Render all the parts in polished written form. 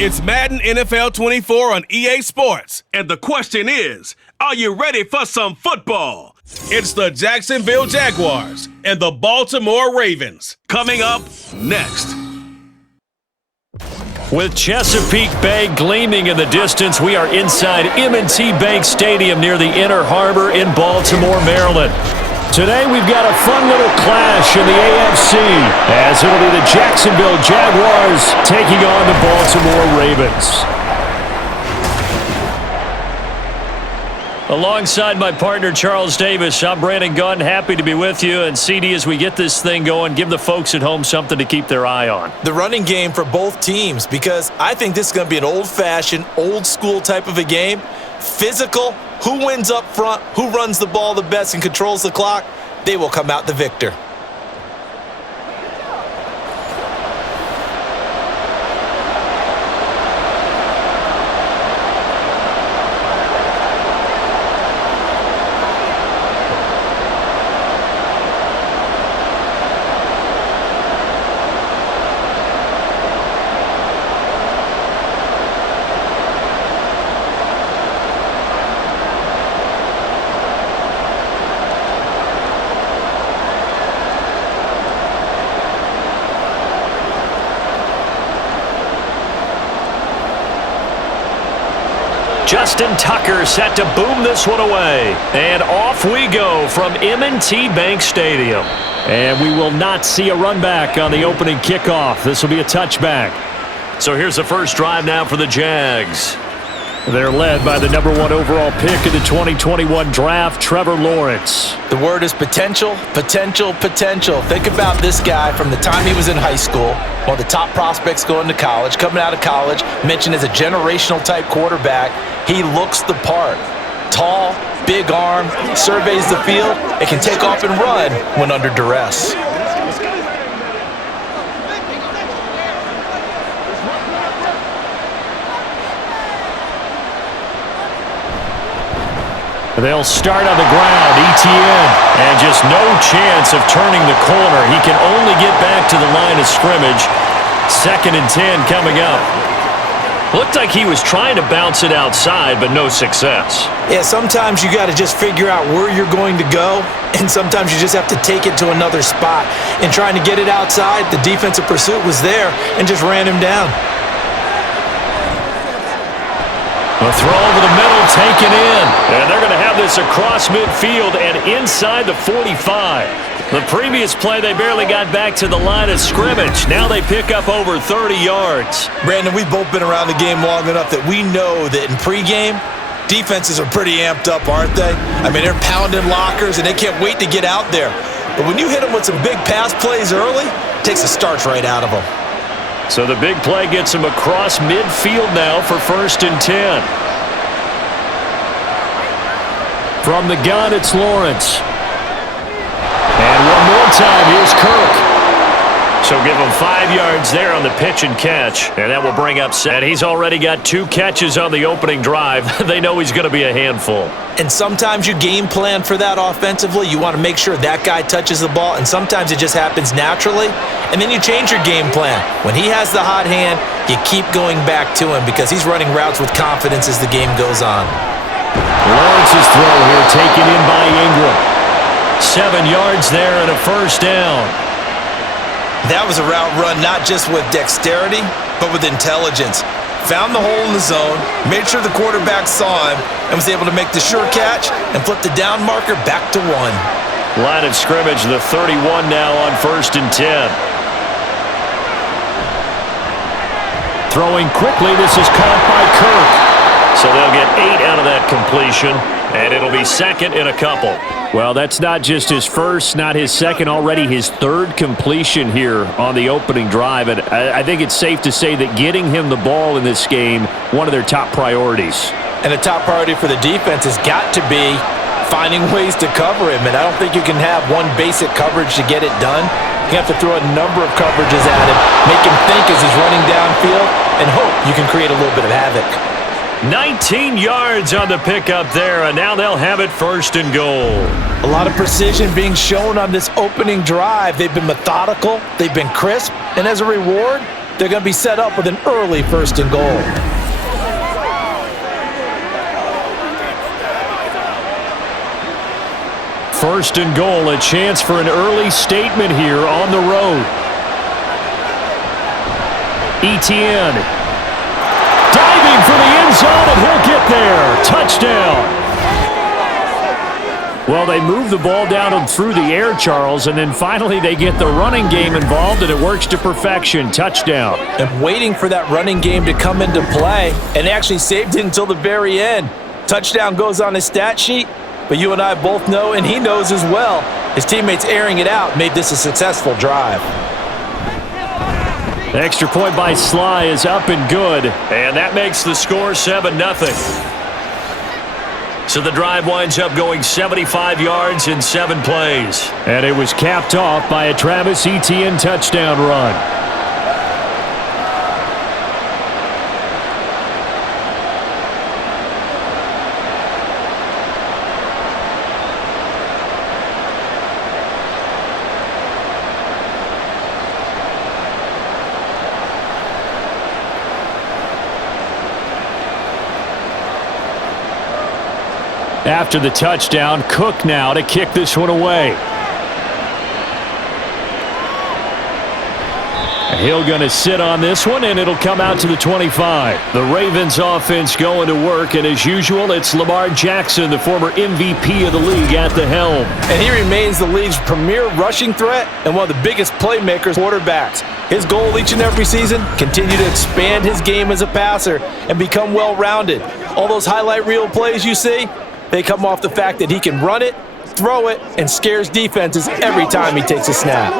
It's Madden NFL 24 on EA Sports. And the question is, are you ready for some football? It's the Jacksonville Jaguars and the Baltimore Ravens. Coming up next. With Chesapeake Bay gleaming in the distance, we are inside M&T Bank Stadium near the Inner Harbor in Baltimore, Maryland. Today we've got a fun little clash in the AFC as it'll be the Jacksonville Jaguars taking on the Baltimore Ravens. Alongside my partner Charles Davis, I'm Brandon Gunn, happy to be with you. And CD, as we get this thing going, give the folks at home something to keep their eye on. The running game for both teams, because I think this is going to be an old-fashioned, old-school type of a game. Physical, who wins up front, who runs the ball the best and controls the clock, they will come out the victor. Justin Tucker set to boom this one away. And off we go from M&T Bank Stadium. And we will not see a run back on the opening kickoff. This will be a touchback. So here's the first drive now for the Jags. They're led by the number 1 overall pick in the 2021 draft, Trevor Lawrence. The word is potential, potential, potential. Think about this guy from the time he was in high school, one of the top prospects going to college, coming out of college, mentioned as a generational type quarterback. He looks the part. Tall, big arm, surveys the field, and can take off and run when under duress. They'll start on the ground, Etienne, and just no chance of turning the corner. He can only get back to the line of scrimmage. 2nd and 10 coming up. Looked like he was trying to bounce it outside, but no success. Yeah, sometimes you got to just figure out where you're going to go, and sometimes you just have to take it to another spot. And trying to get it outside, the defensive pursuit was there and just ran him down. A throw over the middle, taken in. And they're going to have this across midfield and inside the 45. The previous play, they barely got back to the line of scrimmage. Now they pick up over 30 yards. Brandon, we've both been around the game long enough that we know that in pregame, defenses are pretty amped up, aren't they? I mean, they're pounding lockers, and they can't wait to get out there. But when you hit them with some big pass plays early, it takes the starch right out of them. So the big play gets him across midfield now for 1st and 10. From the gun, it's Lawrence. And one more time, here's Kirk. So give him 5 yards there on the pitch and catch. And that will bring up set. He's already got 2 catches on the opening drive. They know he's going to be a handful. And sometimes you game plan for that offensively. You want to make sure that guy touches the ball, and sometimes it just happens naturally. And then you change your game plan. When he has the hot hand, you keep going back to him because he's running routes with confidence as the game goes on. Lawrence's throw here taken in by Ingram. 7 yards there and a 1st down. That was a route run not just with dexterity, but with intelligence. Found the hole in the zone, made sure the quarterback saw him, and was able to make the sure catch and flip the down marker back to 1. Line of scrimmage, the 31 now on 1st and 10. Throwing quickly, this is caught by Kirk. So they'll get 8 out of that completion, and it'll be 2nd in a couple. Well, that's not just his first, not his second, already his 3rd completion here on the opening drive. And I think it's safe to say that getting him the ball in this game, one of their top priorities. And a top priority for the defense has got to be finding ways to cover him. And I don't think you can have one basic coverage to get it done. You have to throw a number of coverages at him, make him think as he's running downfield, and hope you can create a little bit of havoc. 19 yards on the pickup there, and now they'll have it 1st and goal. A lot of precision being shown on this opening drive. They've been methodical, they've been crisp, and as a reward, they're going to be set up with an early 1st and goal. First and goal, a chance for an early statement here on the road. Etienne diving for the end zone, and he'll get there. Touchdown. Well, they move the ball down and through the air, Charles, and then finally they get the running game involved, and it works to perfection. Touchdown. And waiting for that running game to come into play, and they actually saved it until the very end. Touchdown goes on his stat sheet, but you and I both know, and he knows as well, his teammates airing it out made this a successful drive. The extra point by Sly is up and good, and that makes the score 7-0. So the drive winds up going 75 yards in 7 plays. And it was capped off by a Travis Etienne touchdown run. After the touchdown, Cook now to kick this one away. He'll going to sit on this one, and it'll come out to the 25. The Ravens offense going to work, and as usual, it's Lamar Jackson, the former MVP of the league, at the helm. And he remains the league's premier rushing threat and one of the biggest playmakers quarterbacks. His goal each and every season, continue to expand his game as a passer and become well-rounded. All those highlight reel plays you see, they come off the fact that he can run it, throw it, and scares defenses every time he takes a snap.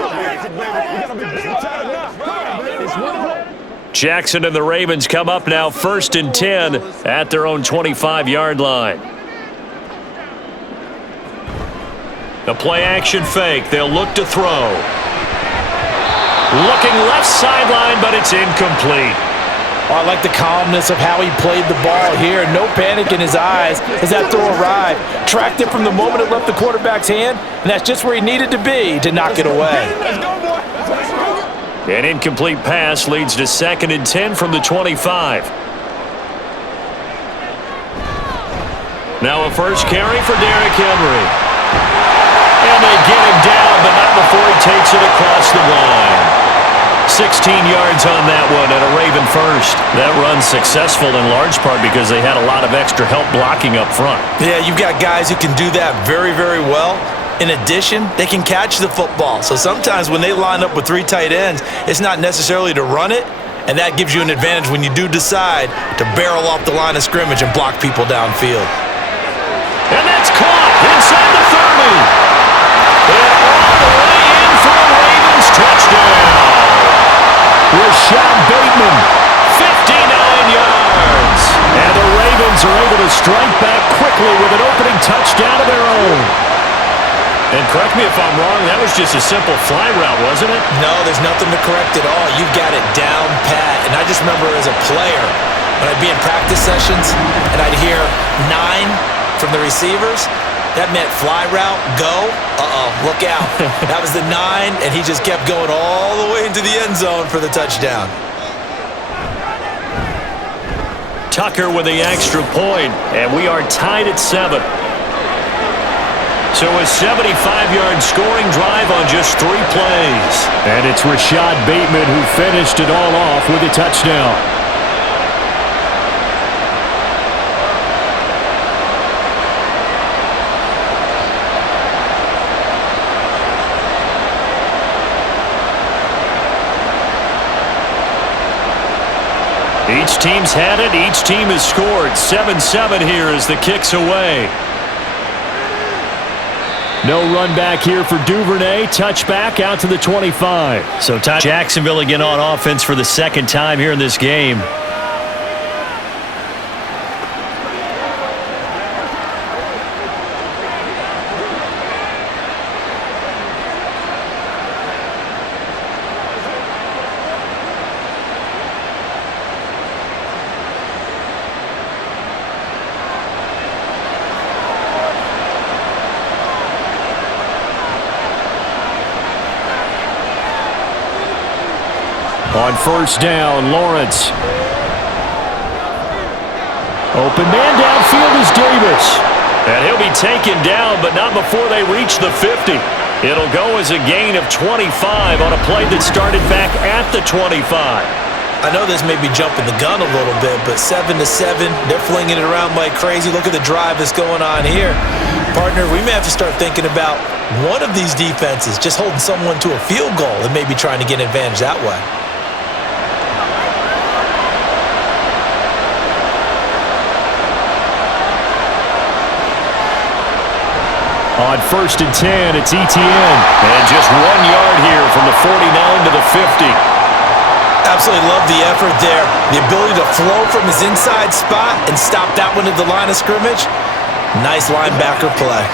Jackson and the Ravens come up now 1st and 10 at their own 25-yard line. The play-action fake. They'll look to throw. Looking left sideline, but it's incomplete. Oh, I like the calmness of how he played the ball here. No panic in his eyes as that throw arrived. Tracked it from the moment it left the quarterback's hand, and that's just where he needed to be to knock it away. An incomplete pass leads to 2nd and 10 from the 25. Now a first carry for Derrick Henry. And they get him down, but not before he takes it across the line. 16 yards on that one and a Raven first. That run's successful in large part because they had a lot of extra help blocking up front. Yeah, you've got guys who can do that very, very well. In addition, they can catch the football. So sometimes when they line up with 3 tight ends, it's not necessarily to run it, and that gives you an advantage when you do decide to barrel off the line of scrimmage and block people downfield. And that's caught inside the 30. And all the way in for the Ravens touchdown. Rashad Bateman, 59 yards. And the Ravens are able to strike back quickly with an opening touchdown of their own. And correct me if I'm wrong, that was just a simple fly route, wasn't it? No, there's nothing to correct at all. You've got it down pat. And I just remember as a player, when I'd be in practice sessions and I'd hear 9 from the receivers, that meant fly route, go, look out. That was the 9, and he just kept going all the way into the end zone for the touchdown. Tucker with the extra point, and we are tied at 7. So a 75-yard scoring drive on just 3 plays. And it's Rashad Bateman who finished it all off with a touchdown. Each team's had it. Each team has scored. 7-7 here as the kick's away. No run back here for Duvernay. Touchback out to the 25. So Jacksonville again on offense for the 2nd time here in this game. On first down, Lawrence. Open man downfield is Davis. And he'll be taken down, but not before they reach the 50. It'll go as a gain of 25 on a play that started back at the 25. I know this may be jumping the gun a little bit, but 7-7, they're flinging it around like crazy. Look at the drive that's going on here. Partner, we may have to start thinking about one of these defenses just holding someone to a field goal and maybe trying to get an advantage that way. On first and 10, it's Etienne. And just 1 yard here from the 49 to the 50. Absolutely love the effort there. The ability to flow from his inside spot and stop that one at the line of scrimmage. Nice linebacker play.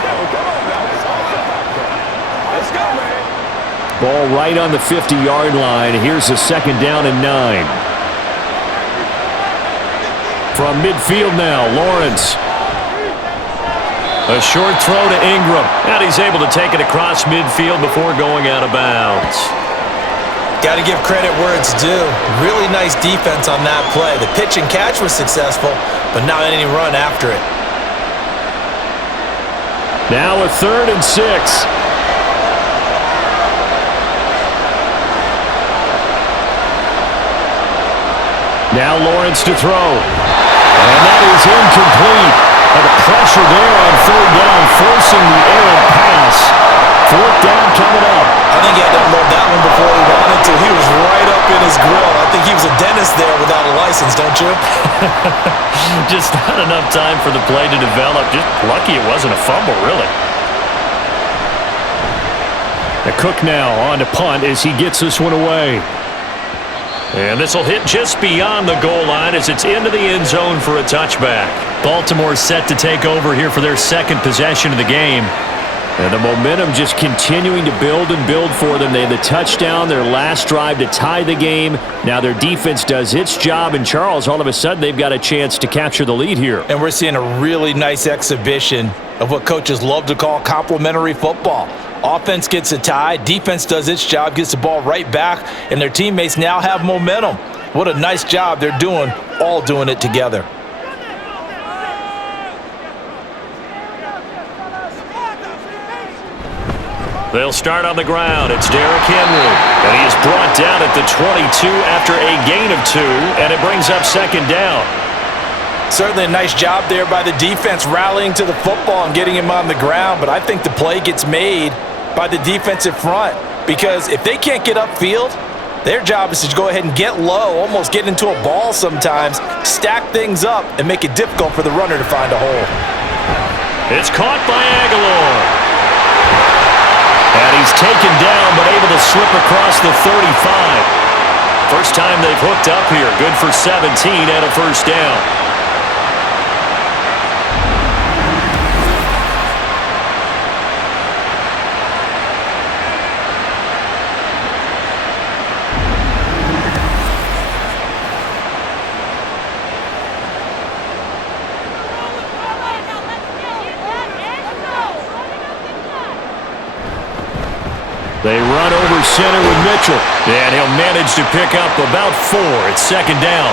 Ball right on the 50-yard line. Here's a second down and 9. From midfield now, Lawrence. A short throw to Ingram. And he's able to take it across midfield before going out of bounds. Got to give credit where it's due. Really nice defense on that play. The pitch and catch was successful, but not any run after it. Now a 3rd and 6. Now Lawrence to throw. And that is incomplete. And the pressure there on 3rd down, forcing the errant pass. 4th down coming up. I think he had to unload that one before he wanted to. He was right up in his grill. I think he was a dentist there without a license, don't you? Just not enough time for the play to develop. Just lucky it wasn't a fumble, really. The Cook now on to punt as he gets this one away. And this will hit just beyond the goal line as it's into the end zone for a touchback. Baltimore set to take over here for their second possession of the game. And the momentum just continuing to build and build for them. They had the touchdown, their last drive to tie the game. Now their defense does its job, and Charles, all of a sudden, they've got a chance to capture the lead here. And we're seeing a really nice exhibition of what coaches love to call complementary football. Offense gets a tie, defense does its job, gets the ball right back, and their teammates now have momentum. What a nice job they're doing, all doing it together. They'll start on the ground. It's Derrick Henry. And he is brought down at the 22 after a gain of 2, and it brings up 2nd down. Certainly a nice job there by the defense rallying to the football and getting him on the ground, but I think the play gets made by the defensive front because if they can't get upfield, their job is to go ahead and get low, almost get into a ball sometimes, stack things up, and make it difficult for the runner to find a hole. It's caught by Aguilar. And he's taken down, but able to slip across the 35. First time they've hooked up here. Good for 17 and a 1st down. They run over center with Mitchell. And he'll manage to pick up about 4. It's 2nd down.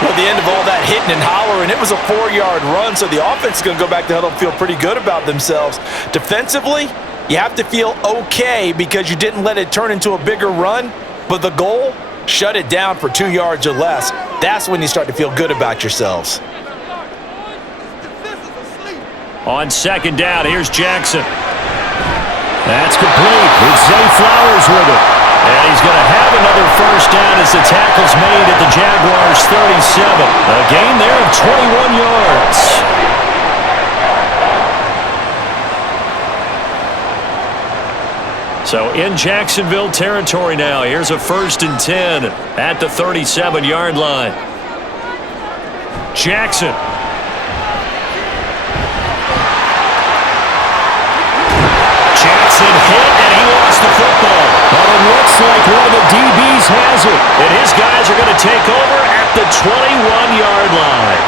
Well, at the end of all that hitting and hollering, it was a 4-yard run, so the offense is going to go back to huddle and feel pretty good about themselves. Defensively, you have to feel okay because you didn't let it turn into a bigger run, but the goal, shut it down for 2 yards or less. That's when you start to feel good about yourselves. On 2nd down, here's Jackson. That's complete. It's Zay Flowers with it. And he's going to have another 1st down as the tackle's made at the Jaguars' 37. A gain there of 21 yards. So in Jacksonville territory now. Here's a 1st and 10 at the 37-yard line. Jackson. Jackson hit, and he lost the football. Well, it looks like one of the DBs has it. And his guys are going to take over at the 21-yard line.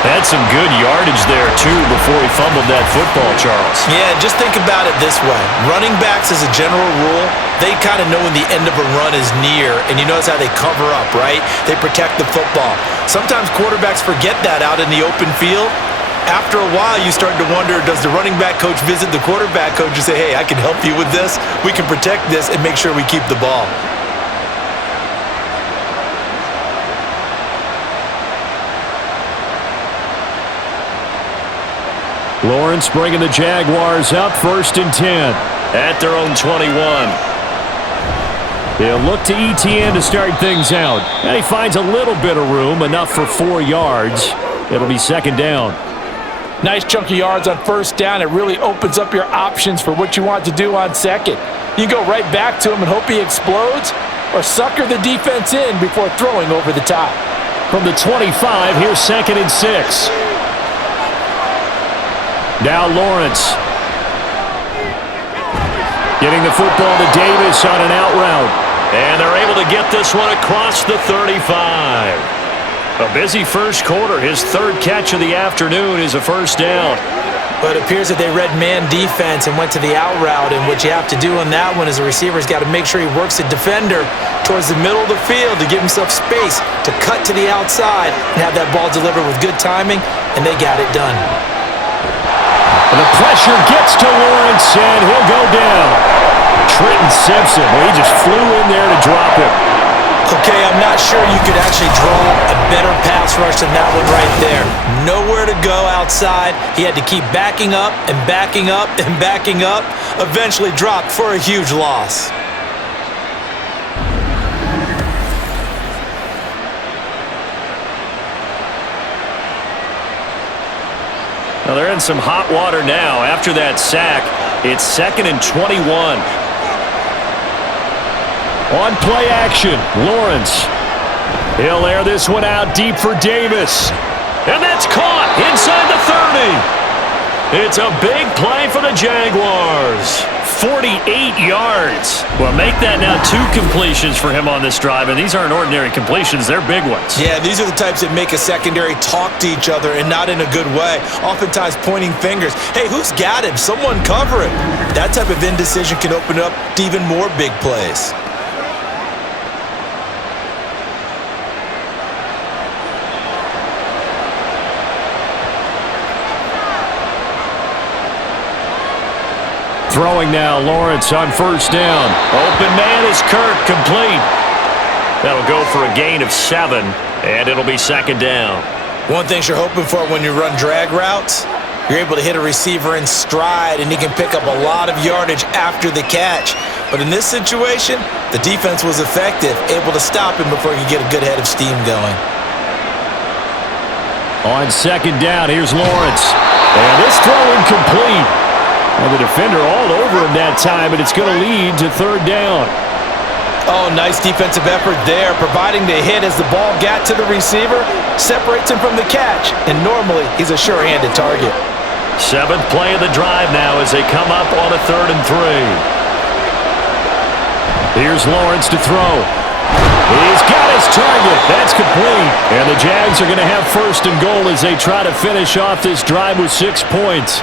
Had some good yardage there, too, before he fumbled that football, Charles. Yeah, just think about it this way. Running backs, as a general rule, they kind of know when the end of a run is near, and you notice how they cover up, right? They protect the football. Sometimes quarterbacks forget that out in the open field. After a while, you start to wonder, does the running back coach visit the quarterback coach and say, hey, I can help you with this, we can protect this, and make sure we keep the ball. Lawrence bringing the Jaguars up 1st and 10 at their own 21. He'll look to ETN to start things out. And he finds a little bit of room, enough for 4 yards. It'll be 2nd down. Nice chunk of yards on 1st down. It really opens up your options for what you want to do on 2nd. You go right back to him and hope he explodes, or sucker the defense in before throwing over the top. From the 25, here's 2nd and 6. Now Lawrence. Getting the football to Davis on an out route. And they're able to get this one across the 35. A busy first quarter. His 3rd catch of the afternoon is a 1st down. But it appears that they read man defense and went to the out route. And what you have to do on that one is the receiver's got to make sure he works the defender towards the middle of the field to give himself space to cut to the outside and have that ball delivered with good timing. And they got it done. And the pressure gets to Lawrence, and he'll go down. Trenton Simpson, well, he just flew in there to drop him. Okay, I'm not sure you could actually draw a better pass rush than that one right there. Nowhere to go outside. He had to keep backing up and backing up and backing up. Eventually dropped for a huge loss. Well, they're in some hot water now. After that sack, it's 2nd and 21. On play action, Lawrence. He'll air this one out deep for Davis. And that's caught inside the 30. It's a big play for the Jaguars. 48 yards. Well, make that now 2 completions for him on this drive, and these aren't ordinary completions. They're big ones. Yeah, these are the types that make a secondary talk to each other, and not in a good way. Oftentimes pointing fingers. Hey, who's got him? Someone cover him. That type of indecision can open up to even more big plays. Throwing now, Lawrence on 1st down. Open man is Kirk, complete. That'll go for a gain of 7, and it'll be 2nd down. One thing you're hoping for when you run drag routes, you're able to hit a receiver in stride, and he can pick up a lot of yardage after the catch. But in this situation, the defense was effective, able to stop him before he could get a good head of steam going. On 2nd down, here's Lawrence. And this throw incomplete. And the defender all over him that time, and it's going to lead to 3rd down. Oh, nice defensive effort there, providing the hit as the ball got to the receiver, separates him from the catch, and normally he's a sure-handed target. 7th play of the drive now as they come up on a 3rd and 3. Here's Lawrence to throw. He's got his target. That's complete. And the Jags are going to have 1st and goal as they try to finish off this drive with 6 points.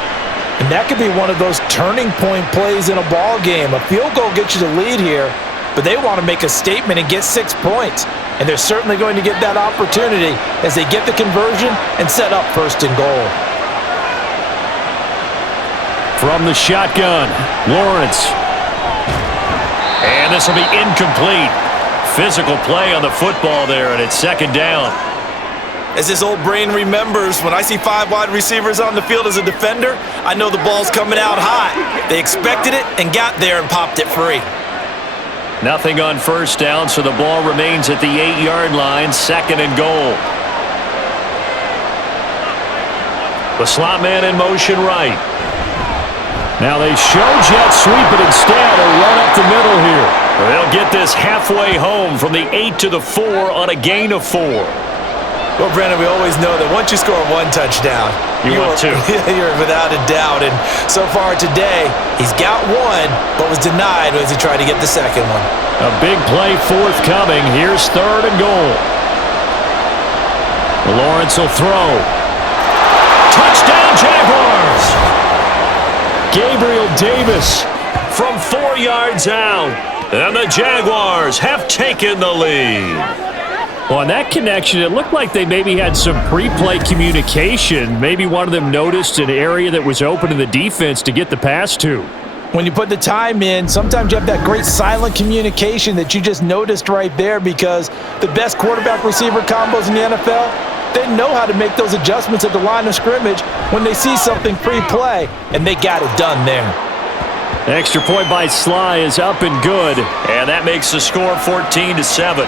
And that could be one of those turning point plays in a ball game. A field goal gets you the lead here, but they want to make a statement and get 6 points. And they're certainly going to get that opportunity as they get the conversion and set up 1st and goal. From the shotgun, Lawrence. And this will be incomplete. Physical play on the football there, and it's 2nd down. As his old brain remembers, when I see 5 wide receivers on the field as a defender, I know the ball's coming out hot. They expected it and got there and popped it free. Nothing on 1st down, so the ball remains at the 8-yard line, 2nd and goal. The slot man in motion right. Now they show jet sweep, but instead a run up the middle here. They'll get this halfway home from the 8 to the 4 on a gain of 4. Well, Brandon, we always know that once you score 1 touchdown, you want 2. You're without a doubt. And so far today, he's got 1, but was denied as he tried to get the 2nd one. A big play forthcoming. Here's 3rd and goal. Lawrence will throw. Jaguars. Gabriel Davis from 4 yards out. And the Jaguars have taken the lead. Well, on that connection, it looked like they maybe had some pre-play communication. Maybe one of them noticed an area that was open in the defense to get the pass to. When you put the time in, sometimes you have that great silent communication that you just noticed right there, because the best quarterback-receiver combos in the NFL, they know how to make those adjustments at the line of scrimmage when they see something pre-play, and they got it done there. Extra point by Sly is up and good, and that makes the score 14-7.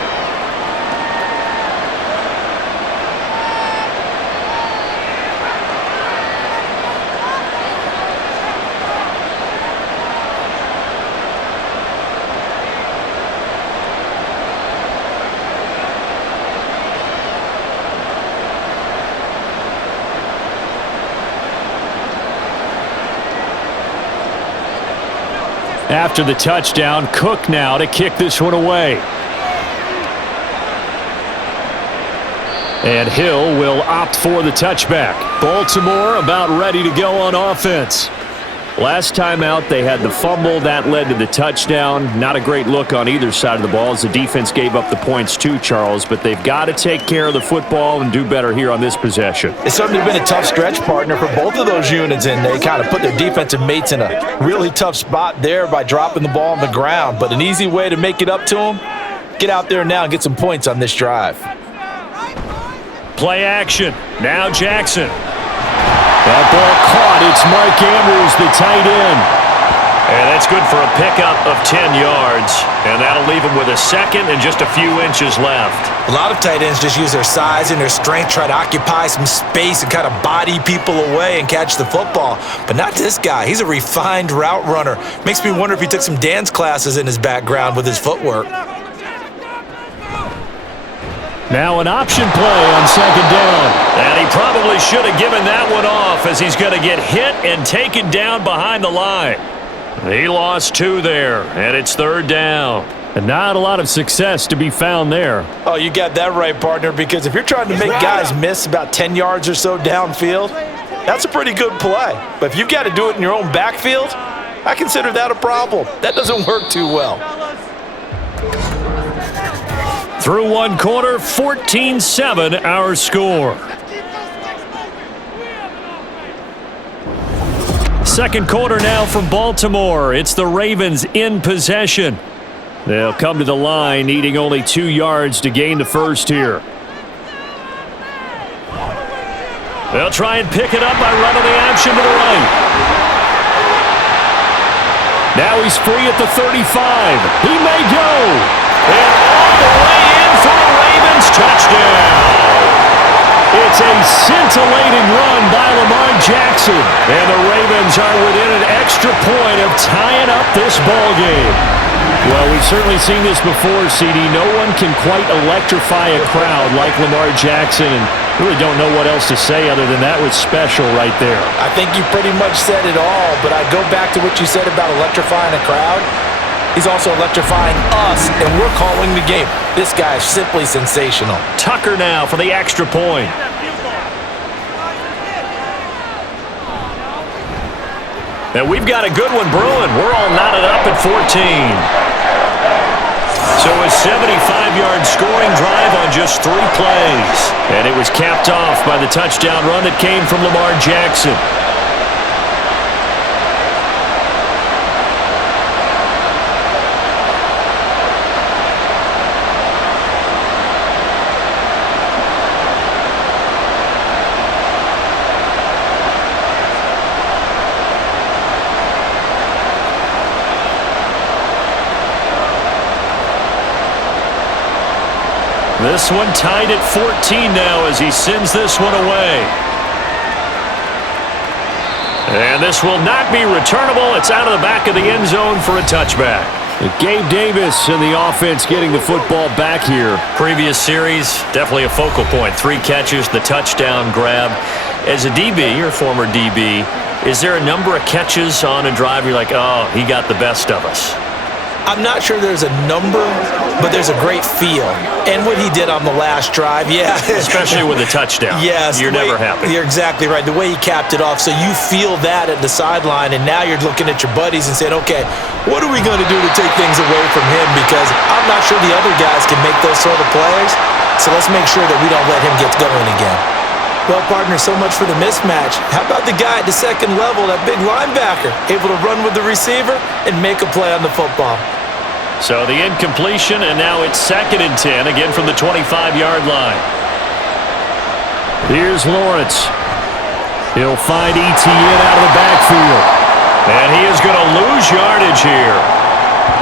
After the touchdown, Cook now to kick this one away. And Hill will opt for the touchback. Baltimore about ready to go on offense. Last time out, they had the fumble. That led to the touchdown. Not a great look on either side of the ball as the defense gave up the points too, Charles. But they've got to take care of the football and do better here on this possession. It's certainly been a tough stretch, partner, for both of those units, and they kind of put their defensive mates in a really tough spot there by dropping the ball on the ground. But an easy way to make it up to them, get out there now and get some points on this drive. Play action. Now Jackson. That ball caught. It's Mark Andrews, the tight end. And that's good for a pickup of 10 yards. And that'll leave him with a second and just a few inches left. A lot of tight ends just use their size and their strength, try to occupy some space and kind of body people away and catch the football. But not this guy. He's a refined route runner. Makes me wonder if he took some dance classes in his background with his footwork. Now an option play on second down. And he probably should have given that one off, as he's going to get hit and taken down behind the line. He lost 2 there, and it's third down. And not a lot of success to be found there. Oh, you got that right, partner, because if you're trying to make guys miss about 10 yards or so downfield, that's a pretty good play. But if you've got to do it in your own backfield, I consider that a problem. That doesn't work too well. Through one quarter, 14-7 our score. Second quarter now from Baltimore. It's the Ravens in possession. They'll come to the line, needing only 2 yards to gain the first here. They'll try and pick it up by running the option to the right. Now he's free at the 35. He may go. And all the way in for a Ravens touchdown. It's a scintillating run by Lamar Jackson. And the Ravens are within an extra point of tying up this ball game. Well, we've certainly seen this before, CD. No one can quite electrify a crowd like Lamar Jackson, and really don't know what else to say other than that was special right there. I think you pretty much said it all, but I go back to what you said about electrifying a crowd. He's also electrifying us, and we're calling the game. This guy is simply sensational. Tucker now for the extra point. And we've got a good one brewing. We're all knotted up at 14. So a 75-yard scoring drive on just 3 plays. And it was capped off by the touchdown run that came from Lamar Jackson. This one tied at 14 now as he sends this one away. And this will not be returnable. It's out of the back of the end zone for a touchback. Gabe Davis and the offense getting the football back here. Previous series, definitely a focal point. 3 catches, the touchdown grab. As a DB, you're a former DB, is there a number of catches on a drive you're like, oh, he got the best of us? I'm not sure there's a number, but there's a great feel. And what he did on the last drive, yeah. Especially with a touchdown. Yes. You're never happy. You're exactly right. The way he capped it off, so you feel that at the sideline, and now you're looking at your buddies and saying, okay, what are we going to do to take things away from him? Because I'm not sure the other guys can make those sort of plays, so let's make sure that we don't let him get going again. Well, partner, so much for the mismatch. How about the guy at the second level, that big linebacker, able to run with the receiver and make a play on the football? So the incompletion, and now it's 2nd and 10, again from the 25-yard line. Here's Lawrence. He'll find Etienne out of the backfield. And he is going to lose yardage here.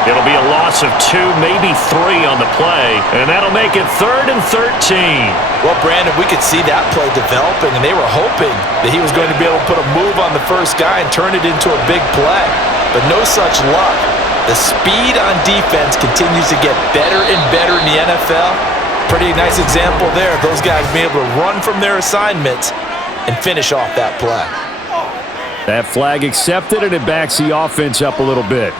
It'll be a loss of 2, maybe 3 on the play, and that'll make it 3rd and 13. Well, Brandon, we could see that play developing, and they were hoping that he was going to be able to put a move on the first guy and turn it into a big play. But no such luck. The speed on defense continues to get better and better in the NFL. Pretty nice example there of those guys being able to run from their assignments and finish off that play. That flag accepted, and it backs the offense up a little bit.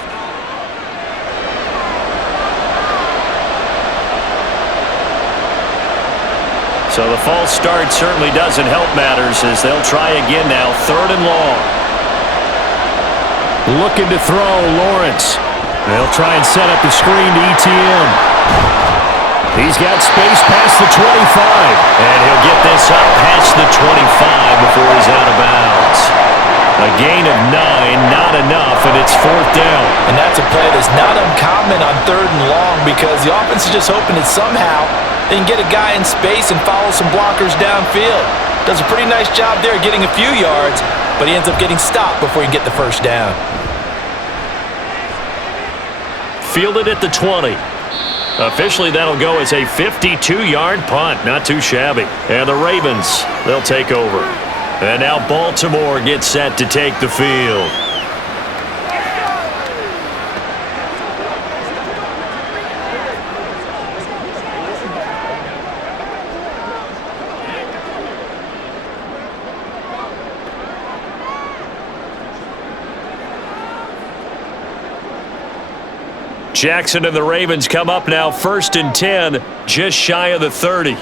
So the false start certainly doesn't help matters as they'll try again now, 3rd and long. Looking to throw, Lawrence. They'll try and set up the screen to Etienne. He's got space past the 25, and he'll get this up past the 25 before he's out of bounds. A gain of 9, not enough, and it's 4th down. And that's a play that's not uncommon on 3rd and long because the offense is just hoping that somehow they can get a guy in space and follow some blockers downfield. Does a pretty nice job there getting a few yards, but he ends up getting stopped before he can get the first down. Fielded at the 20. Officially, that'll go as a 52-yard punt. Not too shabby. And the Ravens, they'll take over. And now Baltimore gets set to take the field. Jackson and the Ravens come up now 1st and 10, just shy of the 30.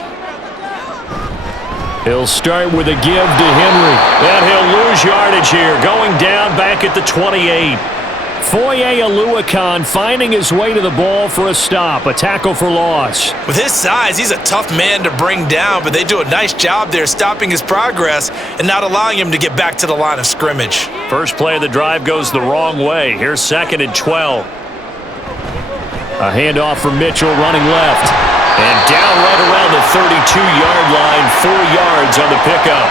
He'll start with a give to Henry. And he'll lose yardage here, going down back at the 28. Foye Oluokun finding his way to the ball for a stop, a tackle for loss. With his size, he's a tough man to bring down, but they do a nice job there stopping his progress and not allowing him to get back to the line of scrimmage. First play of the drive goes the wrong way. Here's 2nd and 12. A handoff from Mitchell running left. And down right around the 32-yard line, 4 yards on the pickup.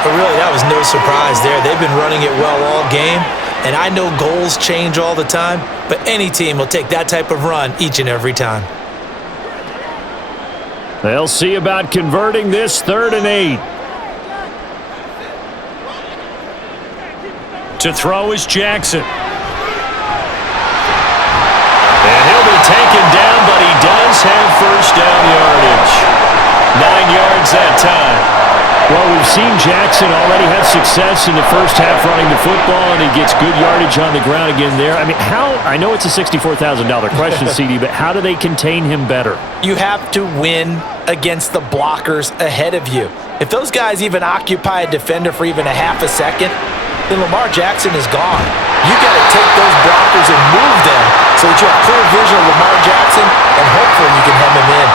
But really, that was no surprise there. They've been running it well all game. And I know goals change all the time, but any team will take that type of run each and every time. They'll see about converting this 3rd and 8. To throw is Jackson. And he'll be taken down, but he does have first down yardage. 9 yards that time. Well, we've seen Jackson already have success in the first half running the football, and he gets good yardage on the ground again there. I mean, I know it's a $64,000 question, CD, but how do they contain him better? You have to win against the blockers ahead of you. If those guys even occupy a defender for even a half a second, then Lamar Jackson is gone. You got to take those blockers and move them so that you have clear vision of Lamar Jackson, and hopefully you can hem him in.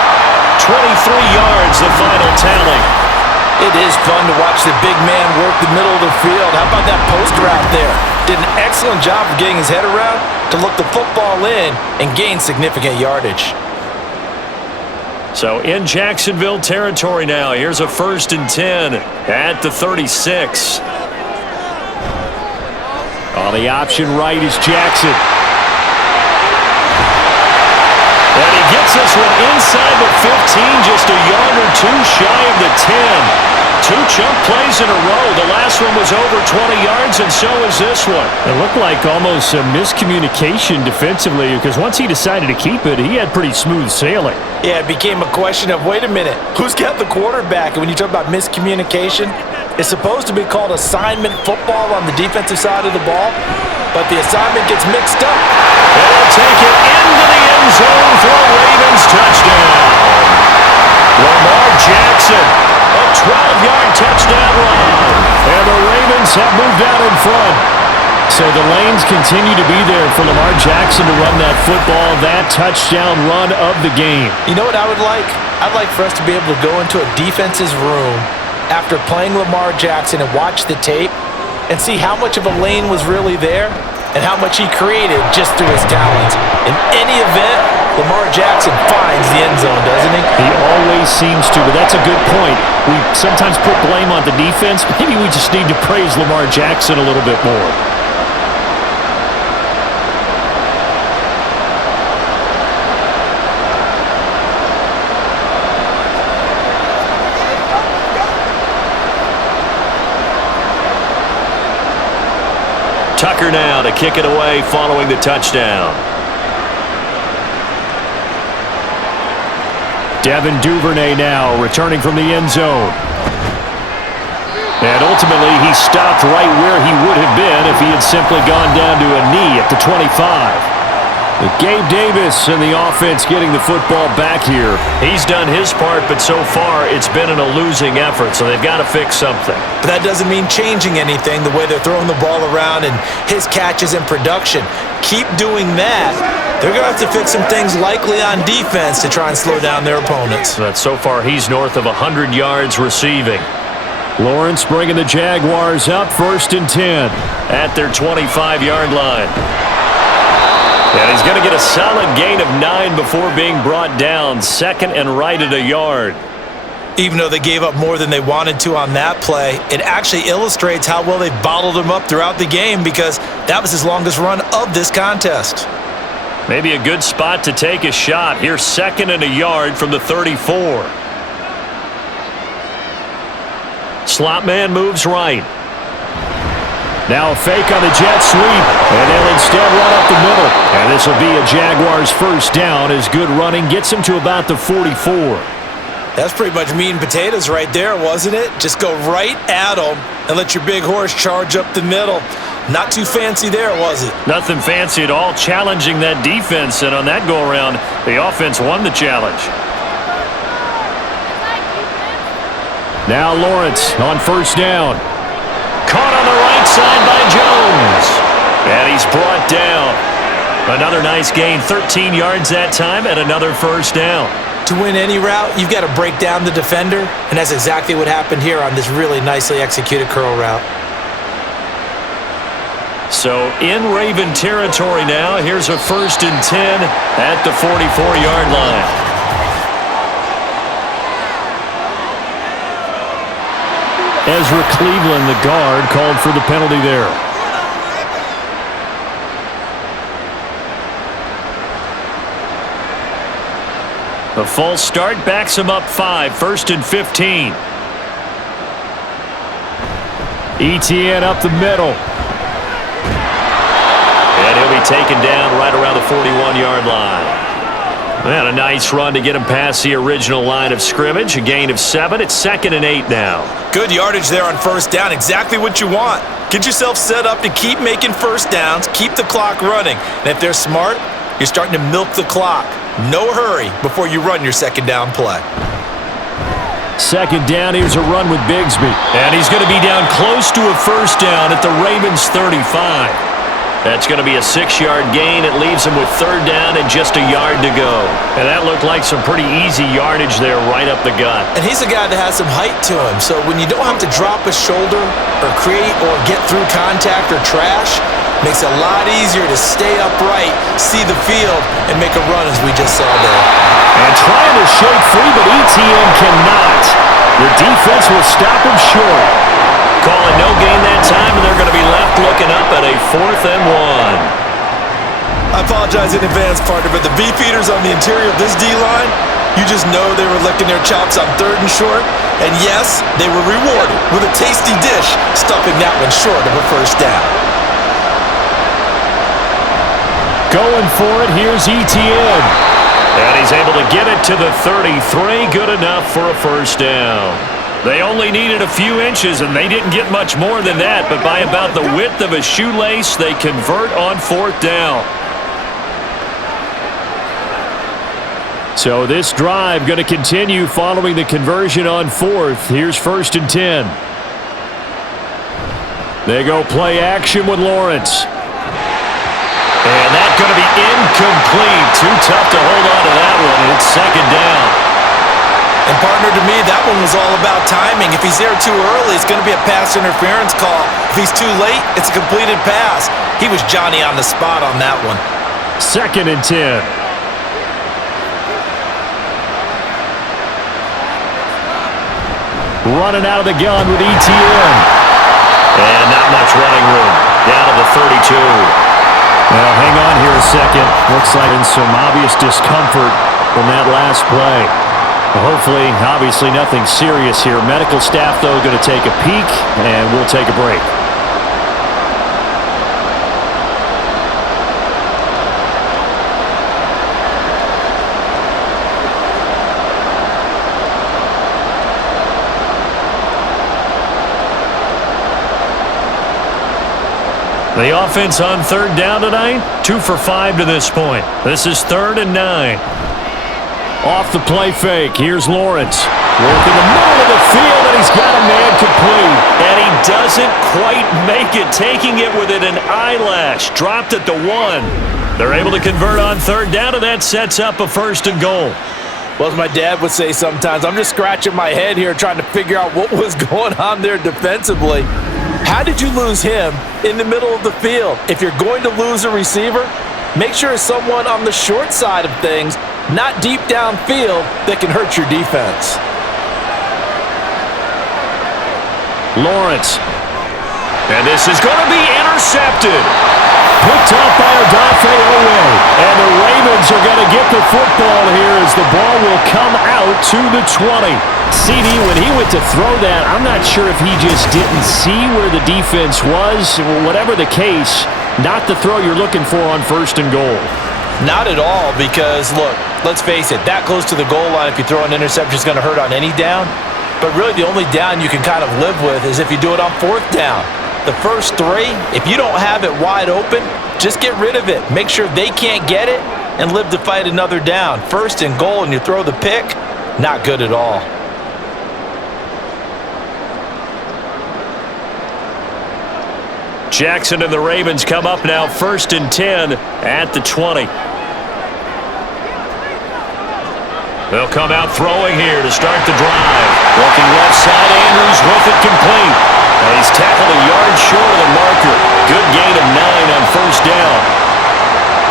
23 yards, the final tally. It is fun to watch the big man work the middle of the field. How about that post route there? Did an excellent job of getting his head around to look the football in and gain significant yardage. So in Jacksonville territory now. Here's a 1st and 10 at the 36. On the option right is Jackson. And he gets this one inside the 15, just a yard or 2 shy of the 10. 2 chunk plays in a row. The last one was over 20 yards, and so is this one. It looked like almost a miscommunication defensively, because once he decided to keep it, he had pretty smooth sailing. Yeah, it became a question of, wait a minute, who's got the quarterback? And when you talk about miscommunication, It's supposed to be called assignment football on the defensive side of the ball, but the assignment gets mixed up. And they'll take it into the end zone for a Ravens touchdown. Lamar Jackson, a 12-yard touchdown run. And the Ravens have moved out in front. So the lanes continue to be there for Lamar Jackson to run that football, that touchdown run of the game. You know what I would like? I'd like for us to be able to go into a defense's room after playing Lamar Jackson and watch the tape and see how much of a lane was really there and how much he created just through his talents. In any event, Lamar Jackson finds the end zone, doesn't he? He always seems to, but that's a good point. We sometimes put blame on the defense. Maybe we just need to praise Lamar Jackson a little bit more. Tucker now to kick it away following the touchdown. Devin Duvernay now returning from the end zone. And ultimately he stopped right where he would have been if he had simply gone down to a knee at the 25. But Gabe Davis and the offense getting the football back here. He's done his part, but so far it's been in a losing effort, so they've got to fix something. But that doesn't mean changing anything, the way they're throwing the ball around and his catches and production. Keep doing that. They're going to have to fix some things likely on defense to try and slow down their opponents. But so far he's north of 100 yards receiving. Lawrence bringing the Jaguars up 1st and 10 at their 25-yard line. And he's going to get a solid gain of 9 before being brought down. 2nd and right at a yard. Even though they gave up more than they wanted to on that play, it actually illustrates how well they bottled him up throughout the game because that was his longest run of this contest. Maybe a good spot to take a shot. Here's 2nd and a yard from the 34. Slot man moves right. Now a fake on the jet sweep, and they'll instead run up the middle. And this will be a Jaguars first down as good running gets him to about the 44. That's pretty much meat and potatoes right there, wasn't it? Just go right at them and let your big horse charge up the middle. Not too fancy there, was it? Nothing fancy at all, challenging that defense, and on that go-around, the offense won the challenge. Now Lawrence on first down. Caught on the right side by Jones. And he's brought down. Another nice gain, 13 yards that time, and another first down. To win any route, you've got to break down the defender, and that's exactly what happened here on this really nicely executed curl route. So in Raven territory now, here's a 1st and 10 at the 44-yard line. Ezra Cleveland, the guard, called for the penalty there. The false start backs him up 5, 1st and 15. ETN up the middle. And he'll be taken down right around the 41-yard line. And a nice run to get him past the original line of scrimmage. A gain of 7. It's 2nd and 8 now. Good yardage there on first down. Exactly what you want. Get yourself set up to keep making first downs. Keep the clock running. And if they're smart, you're starting to milk the clock. No hurry before you run your second down play. 2nd down. Here's a run with Bigsby. And he's going to be down close to a first down at the Ravens 35. That's going to be a 6-yard gain. It leaves him with 3rd down and just a yard to go. And that looked like some pretty easy yardage there right up the gut. And he's a guy that has some height to him. So when you don't have to drop a shoulder or create or get through contact or trash, makes it a lot easier to stay upright, see the field, and make a run as we just saw there. And trying to shake free, but ETN cannot. The defense will stop him short. Calling no gain that time, and they're going to be left looking up at a 4th and 1. I apologize in advance, partner, but the beefeaters on the interior of this D-line, you just know they were licking their chops on 3rd and short. And yes, they were rewarded with a tasty dish, stuffing that one short of a first down. Going for it, here's ETN. And he's able to get it to the 33. Good enough for a first down. They only needed a few inches, and they didn't get much more than that, but by about the width of a shoelace, they convert on 4th down. So this drive going to continue following the conversion on 4th. Here's 1st and 10. They go play action with Lawrence. And that's going to be incomplete. Too tough to hold on to that one. It's 2nd down. And partner, to me, that one was all about timing. If he's there too early, it's going to be a pass interference call. If he's too late, it's a completed pass. He was Johnny on the spot on that one. 2nd and 10. Running out of the gun with ETN. And not much running room. Down to the 32. Well, hang on here a second. Looks like in some obvious discomfort from that last play. Well, hopefully, obviously nothing serious here. Medical staff, though, going to take a peek, and we'll take a break. The offense on 3rd down tonight, 2 for 5 to this point. This is 3rd and 9. Off the play fake, here's Lawrence. Working the middle of the field, and he's got a man complete. And he doesn't quite make it, taking it within an eyelash. Dropped at the 1. They're able to convert on 3rd down, and that sets up a 1st and goal. Well, as my dad would say sometimes, I'm just scratching my head here trying to figure out what was going on there defensively. How did you lose him in the middle of the field? If you're going to lose a receiver, make sure it's someone on the short side of things, not deep downfield, that can hurt your defense. Lawrence. And this is going to be intercepted. Picked off by Odafe Owe. And the Ravens are going to get the football here as the ball will come out to the 20. CD, when he went to throw that, I'm not sure if he just didn't see where the defense was. Whatever the case, not the throw you're looking for on 1st and goal. Not at all, because, look, let's face it, that close to the goal line, if you throw an interception, is going to hurt on any down. But really, the only down you can kind of live with is if you do it on 4th down. The first 3, if you don't have it wide open, just get rid of it. Make sure they can't get it and live to fight another down. 1st and goal, and you throw the pick, not good at all. Jackson and the Ravens come up now 1st and 10 at the 20. They'll come out throwing here to start the drive. Looking left side, Andrews with it complete. And he's tackled a yard short of the marker. Good gain of 9 on 1st down.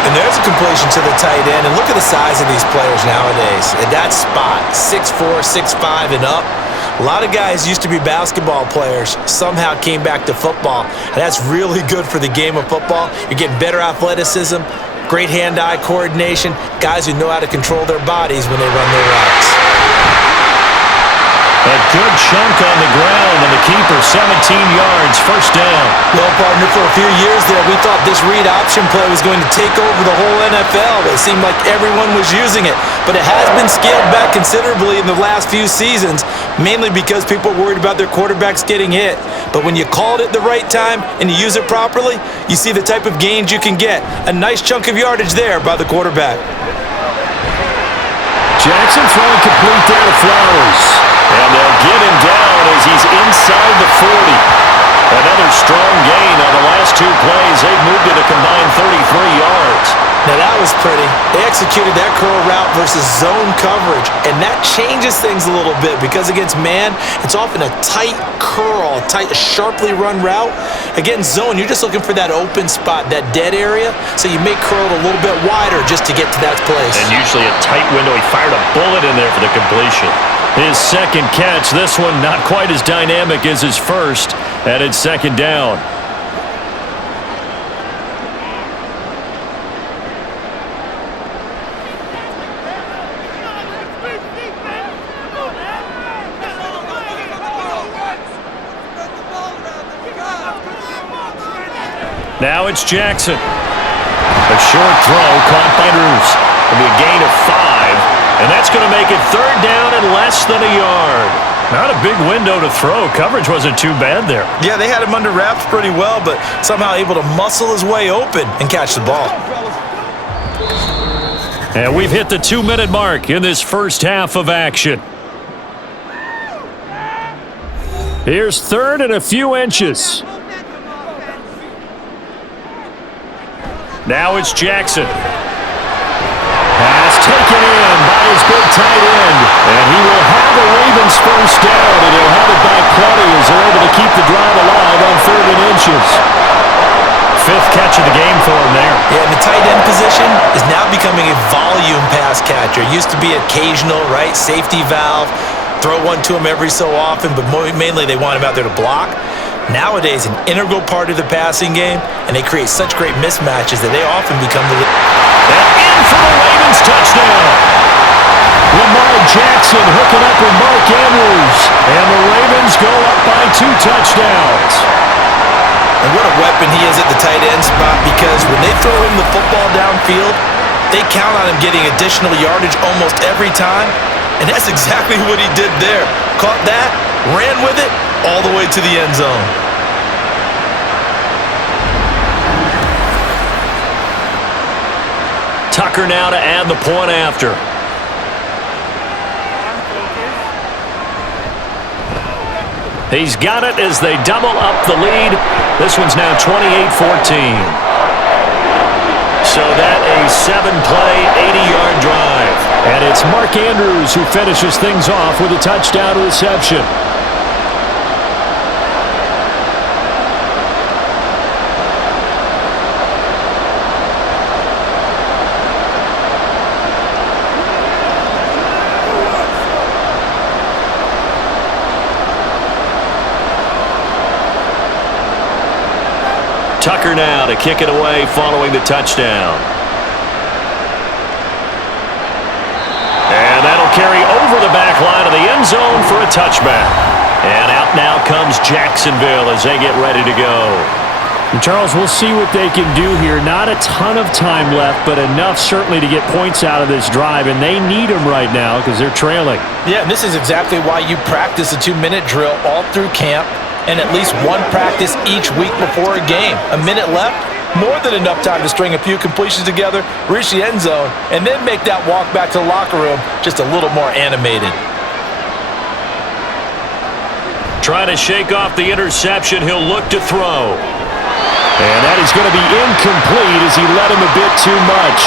And there's a completion to the tight end. And look at the size of these players nowadays. At that spot, 6'4", 6'5", and up. A lot of guys used to be basketball players, somehow came back to football, and that's really good for the game of football. You're getting better athleticism, great hand-eye coordination, guys who know how to control their bodies when they run their routes. A good chunk on the ground, and the keeper 17 yards, 1st down. Well, partner, for a few years there, we thought this read option play was going to take over the whole NFL. It seemed like everyone was using it, but it has been scaled back considerably in the last few seasons, mainly because people are worried about their quarterbacks getting hit. But when you call it at the right time and you use it properly, you see the type of gains you can get. A nice chunk of yardage there by the quarterback. Jackson throwing complete there to Flowers. And they'll get him down as he's inside the 40. Another strong gain on the last 2 plays. They've moved it a combined 33 yards. Now that was pretty. They executed that curl route versus zone coverage, and that changes things a little bit because against man, it's often a tight curl, tight, sharply run route. Against zone, you're just looking for that open spot, that dead area, so you may curl it a little bit wider just to get to that place. And usually a tight window. He fired a bullet in there for the completion. His 2nd catch, this one not quite as dynamic as his 1st, and it's 2nd down. Now it's Jackson. A short throw caught by Andrews. It'll be a gain of 5, and that's going to make it 3rd down and less than a yard. Not a big window to throw. Coverage wasn't too bad there. Yeah, they had him under wraps pretty well, but somehow able to muscle his way open and catch the ball. And we've hit the 2-minute mark in this first half of action. Here's third and a few inches. Now it's Jackson. Pass taken in by his big tight end. And he will have the Ravens first down, and he'll have it back plenty as they're able to keep the drive alive on 3rd and inches. 5th catch of the game for him there. Yeah, and the tight end position is now becoming a volume pass catcher. It used to be occasional, right? Safety valve. Throw one to him every so often, but mainly they want him out there to block. Nowadays, an integral part of the passing game, and they create such great mismatches that they often become the... And in for the Ravens touchdown. Lamar Jackson hooking up with Mark Andrews, and the Ravens go up by 2 touchdowns. And what a weapon he is at the tight end spot, because when they throw him the football downfield, they count on him getting additional yardage almost every time. And that's exactly what he did there. Caught that, ran with it, all the way to the end zone. Tucker now to add the point after. He's got it as they double up the lead. This one's now 28-14. So that a 7-play, 80-yard drive. And it's Mark Andrews who finishes things off with a touchdown reception. Tucker now to kick it away following the touchdown. And that'll carry over the back line of the end zone for a touchback. And out now comes Jacksonville as they get ready to go. And Charles, we'll see what they can do here. Not a ton of time left, but enough certainly to get points out of this drive, and they need them right now because they're trailing. Yeah, and this is exactly why you practice a 2-minute drill all through camp, and at least one practice each week before a game. A minute left, more than enough time to string a few completions together, reach the end zone, and then make that walk back to the locker room just a little more animated. Trying to shake off the interception, he'll look to throw. And that is going to be incomplete as he led him a bit too much.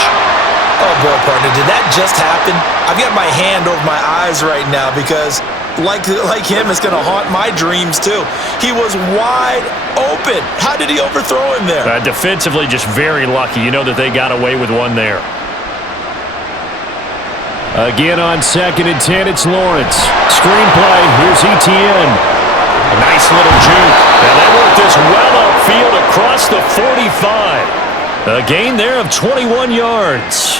Oh, boy, partner, did that just happen? I've got my hand over my eyes right now because, like him, it's going to haunt my dreams, too. He was wide open. How did he overthrow him there? Defensively, just very lucky. You know that they got away with one there. Again on 2nd and 10, it's Lawrence. Screenplay, here's Etienne. A nice little juke. And they work this well upfield across the 45. A gain there of 21 yards.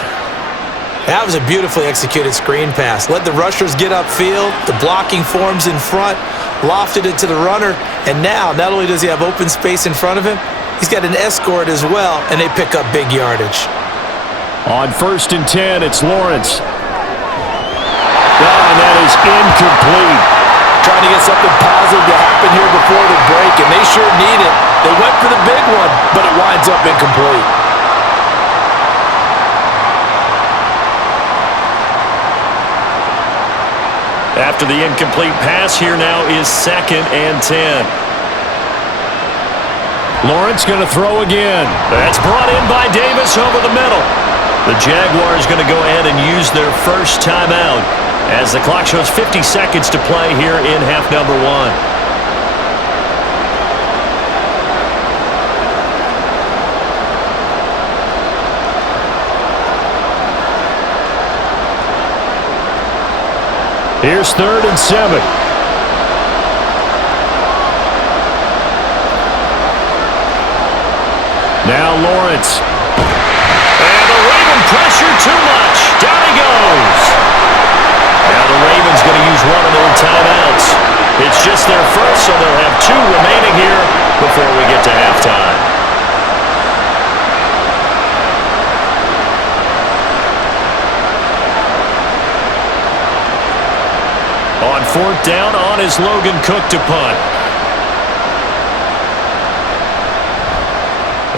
That was a beautifully executed screen pass. Let the rushers get upfield. The blocking forms in front. Lofted it to the runner. And now, not only does he have open space in front of him, he's got an escort as well, and they pick up big yardage. On 1st and 10, it's Lawrence. And that is incomplete. Trying to get something positive to happen here before the break, and they sure need it. They went for the big one, but it winds up incomplete. After the incomplete pass, here now is 2nd and 10. Lawrence going to throw again. That's brought in by Davis over the middle. The Jaguars going to go ahead and use their first timeout as the clock shows 50 seconds to play here in half number 1. Here's 3rd and 7. Now Lawrence. And the Raven pressure too much. Down he goes. Now the Ravens going to use one of their timeouts. It's just their first, so they'll have 2 remaining here before we get to halftime. On 4th down on is Logan Cook to punt.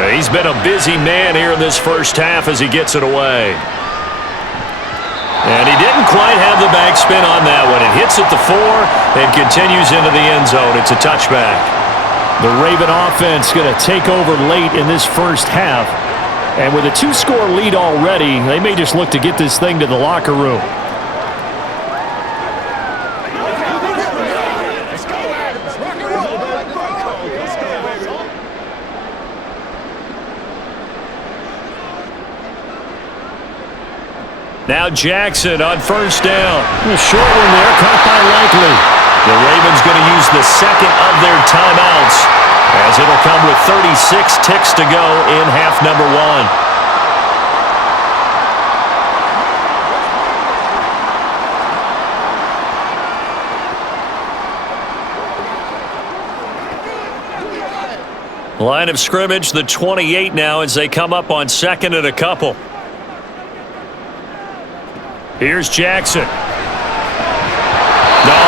He's been a busy man here in this first half as he gets it away. And he didn't quite have the backspin on that one. It hits at the 4 and continues into the end zone. It's a touchback. The Raven offense going to take over late in this first half. And with a 2-score lead already, they may just look to get this thing to the locker room. Now Jackson on 1st down. A short one there, caught by Likely. The Ravens going to use the second of their timeouts as it'll come with 36 ticks to go in half number 1. Line of scrimmage, the 28 now as they come up on 2nd and a couple. Here's Jackson. No,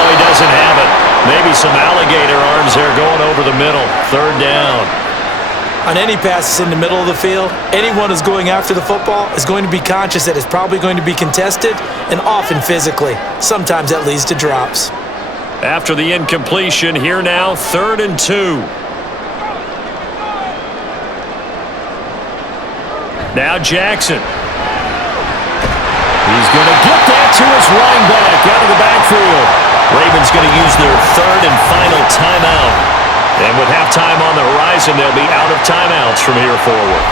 he doesn't have it. Maybe some alligator arms there going over the middle. 3rd down. On any passes in the middle of the field, anyone who's going after the football is going to be conscious that it's probably going to be contested and often physically. Sometimes that leads to drops. After the incompletion, here now, 3rd and 2. Now Jackson. He's going to get that to his running back out of the backfield. Ravens going to use their 3rd and final timeout. And with halftime on the horizon, they'll be out of timeouts from here forward.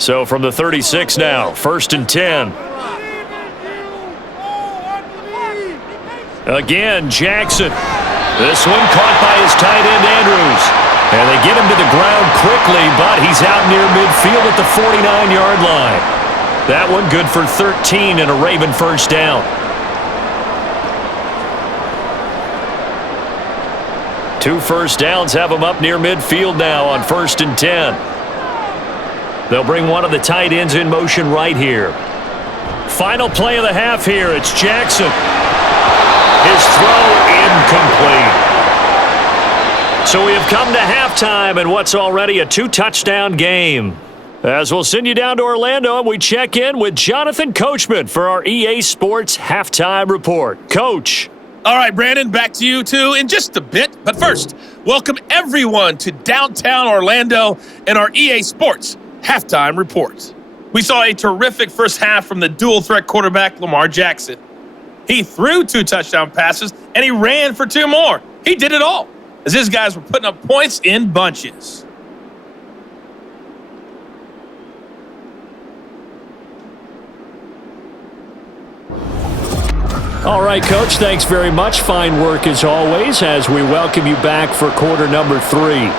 So from the 36 now, 1st and 10. Again, Jackson. This one caught by his tight end, Andrews. And they get him to the ground quickly, but he's out near midfield at the 49-yard line. That one good for 13 and a Raven 1st down. 2 first downs have him up near midfield now on 1st and 10. They'll bring one of the tight ends in motion right here. Final play of the half here. It's Jackson. His throw incomplete. So we have come to halftime in what's already a 2-touchdown game. As we'll send you down to Orlando, and we check in with Jonathan Coachman for our EA Sports Halftime Report. Coach. All right, Brandon, back to you two in just a bit. But first, welcome everyone to downtown Orlando and our EA Sports Halftime Report. We saw a terrific first half from the dual-threat quarterback Lamar Jackson. He threw 2 touchdown passes, and he ran for 2 more. He did it all, as his guys were putting up points in bunches. All right, Coach, thanks very much. Fine work as always as we welcome you back for quarter number 3.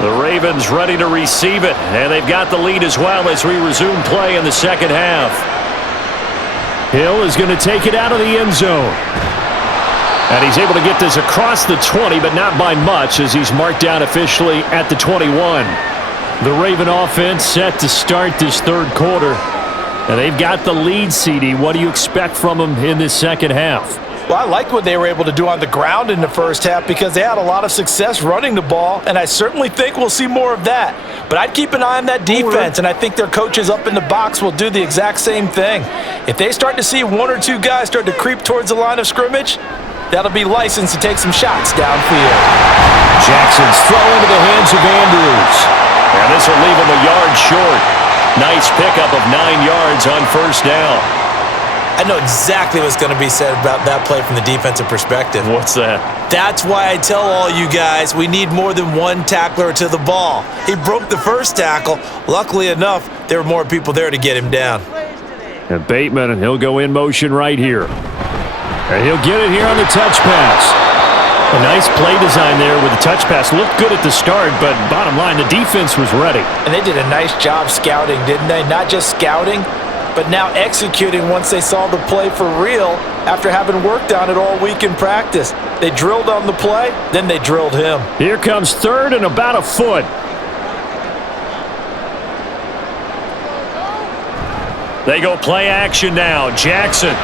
The Ravens ready to receive it, and they've got the lead as well as we resume play in the second half. Hill is going to take it out of the end zone. And he's able to get this across the 20, but not by much as he's marked down officially at the 21. The Raven offense set to start this third quarter. And they've got the lead, CD. What do you expect from them in this second half? Well, I like what they were able to do on the ground in the first half because they had a lot of success running the ball, and I certainly think we'll see more of that. But I'd keep an eye on that defense, and I think their coaches up in the box will do the exact same thing. If they start to see 1 or 2 guys start to creep towards the line of scrimmage, that'll be licensed to take some shots downfield. Jackson's throw into the hands of Andrews. And this will leave him a yard short. Nice pickup of 9 yards on first down. I know exactly what's going to be said about that play from the defensive perspective. What's that? That's why I tell all you guys we need more than one tackler to the ball. He broke the first tackle. Luckily enough, there were more people there to get him down. And Bateman, he'll go in motion right here. And he'll get it here on the touch pass. A nice play design there with the touch pass. Looked good at the start, but bottom line, the defense was ready. And they did a nice job scouting, didn't they? Not just scouting, but now executing once they saw the play for real after having worked on it all week in practice. They drilled on the play, then they drilled him. Here comes third and about a foot. They go play action now. Jackson.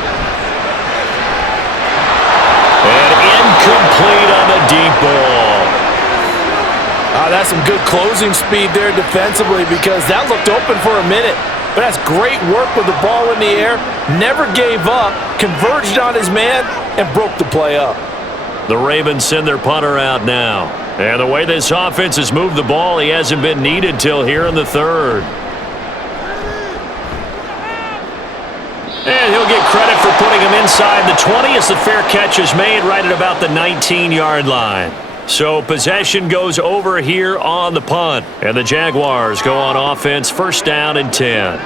And incomplete on the deep ball. That's some good closing speed there defensively because that looked open for a minute. But that's great work with the ball in the air. Never gave up, converged on his man, and broke the play up. The Ravens send their punter out now. And the way this offense has moved the ball, he hasn't been needed till here in the third. And he'll get credit for putting him inside the 20 as the fair catch is made right at about the 19-yard line. So possession goes over here on the punt. And the Jaguars go on offense, first down and 10.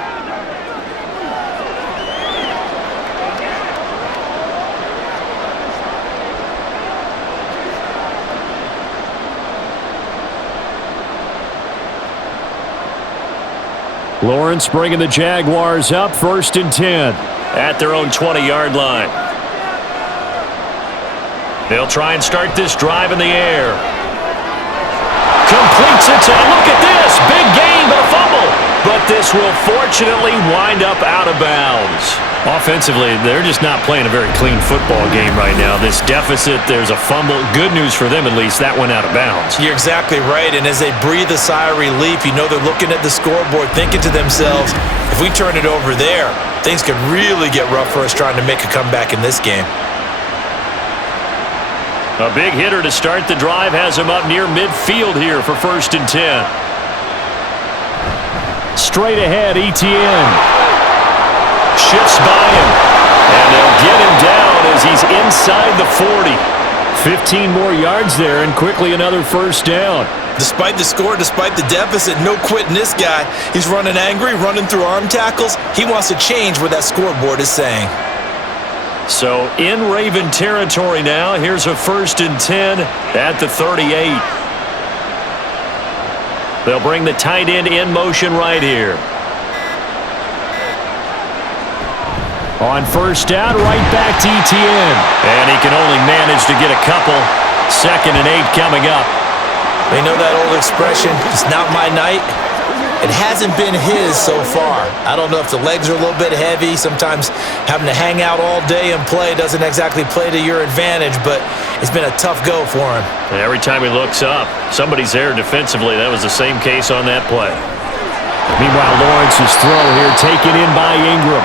Lawrence bringing the Jaguars up, first and 10. At their own 20-yard line. They'll try and start this drive in the air. Completes it to, look at this, big gain, but a fumble. But this will fortunately wind up out of bounds. Offensively, they're just not playing a very clean football game right now. This deficit, there's a fumble. Good news for them, at least. That went out of bounds. You're exactly right, and as they breathe a sigh of relief, you know they're looking at the scoreboard, thinking to themselves, if we turn it over there, things could really get rough for us trying to make a comeback in this game. A big hitter to start the drive has him up near midfield here for first and 10. Straight ahead, Etienne. Shifts by him. And they'll get him down as he's inside the 40. 15 more yards there and quickly another first down. Despite the score, despite the deficit, no quitting this guy. He's running angry, running through arm tackles. He wants to change what that scoreboard is saying. So in Raven territory now, here's a first and 10 at the 38. They'll bring the tight end in motion right here. On first down, right back to Etienne. And he can only manage to get a couple. Second and 8 coming up. They know that old expression, it's not my night. It hasn't been his so far. I don't know if the legs are a little bit heavy. Sometimes having to hang out all day and play doesn't exactly play to your advantage, but it's been a tough go for him. And every time he looks up, somebody's there defensively. That was the same case on that play. Meanwhile, Lawrence's throw here taken in by Ingram.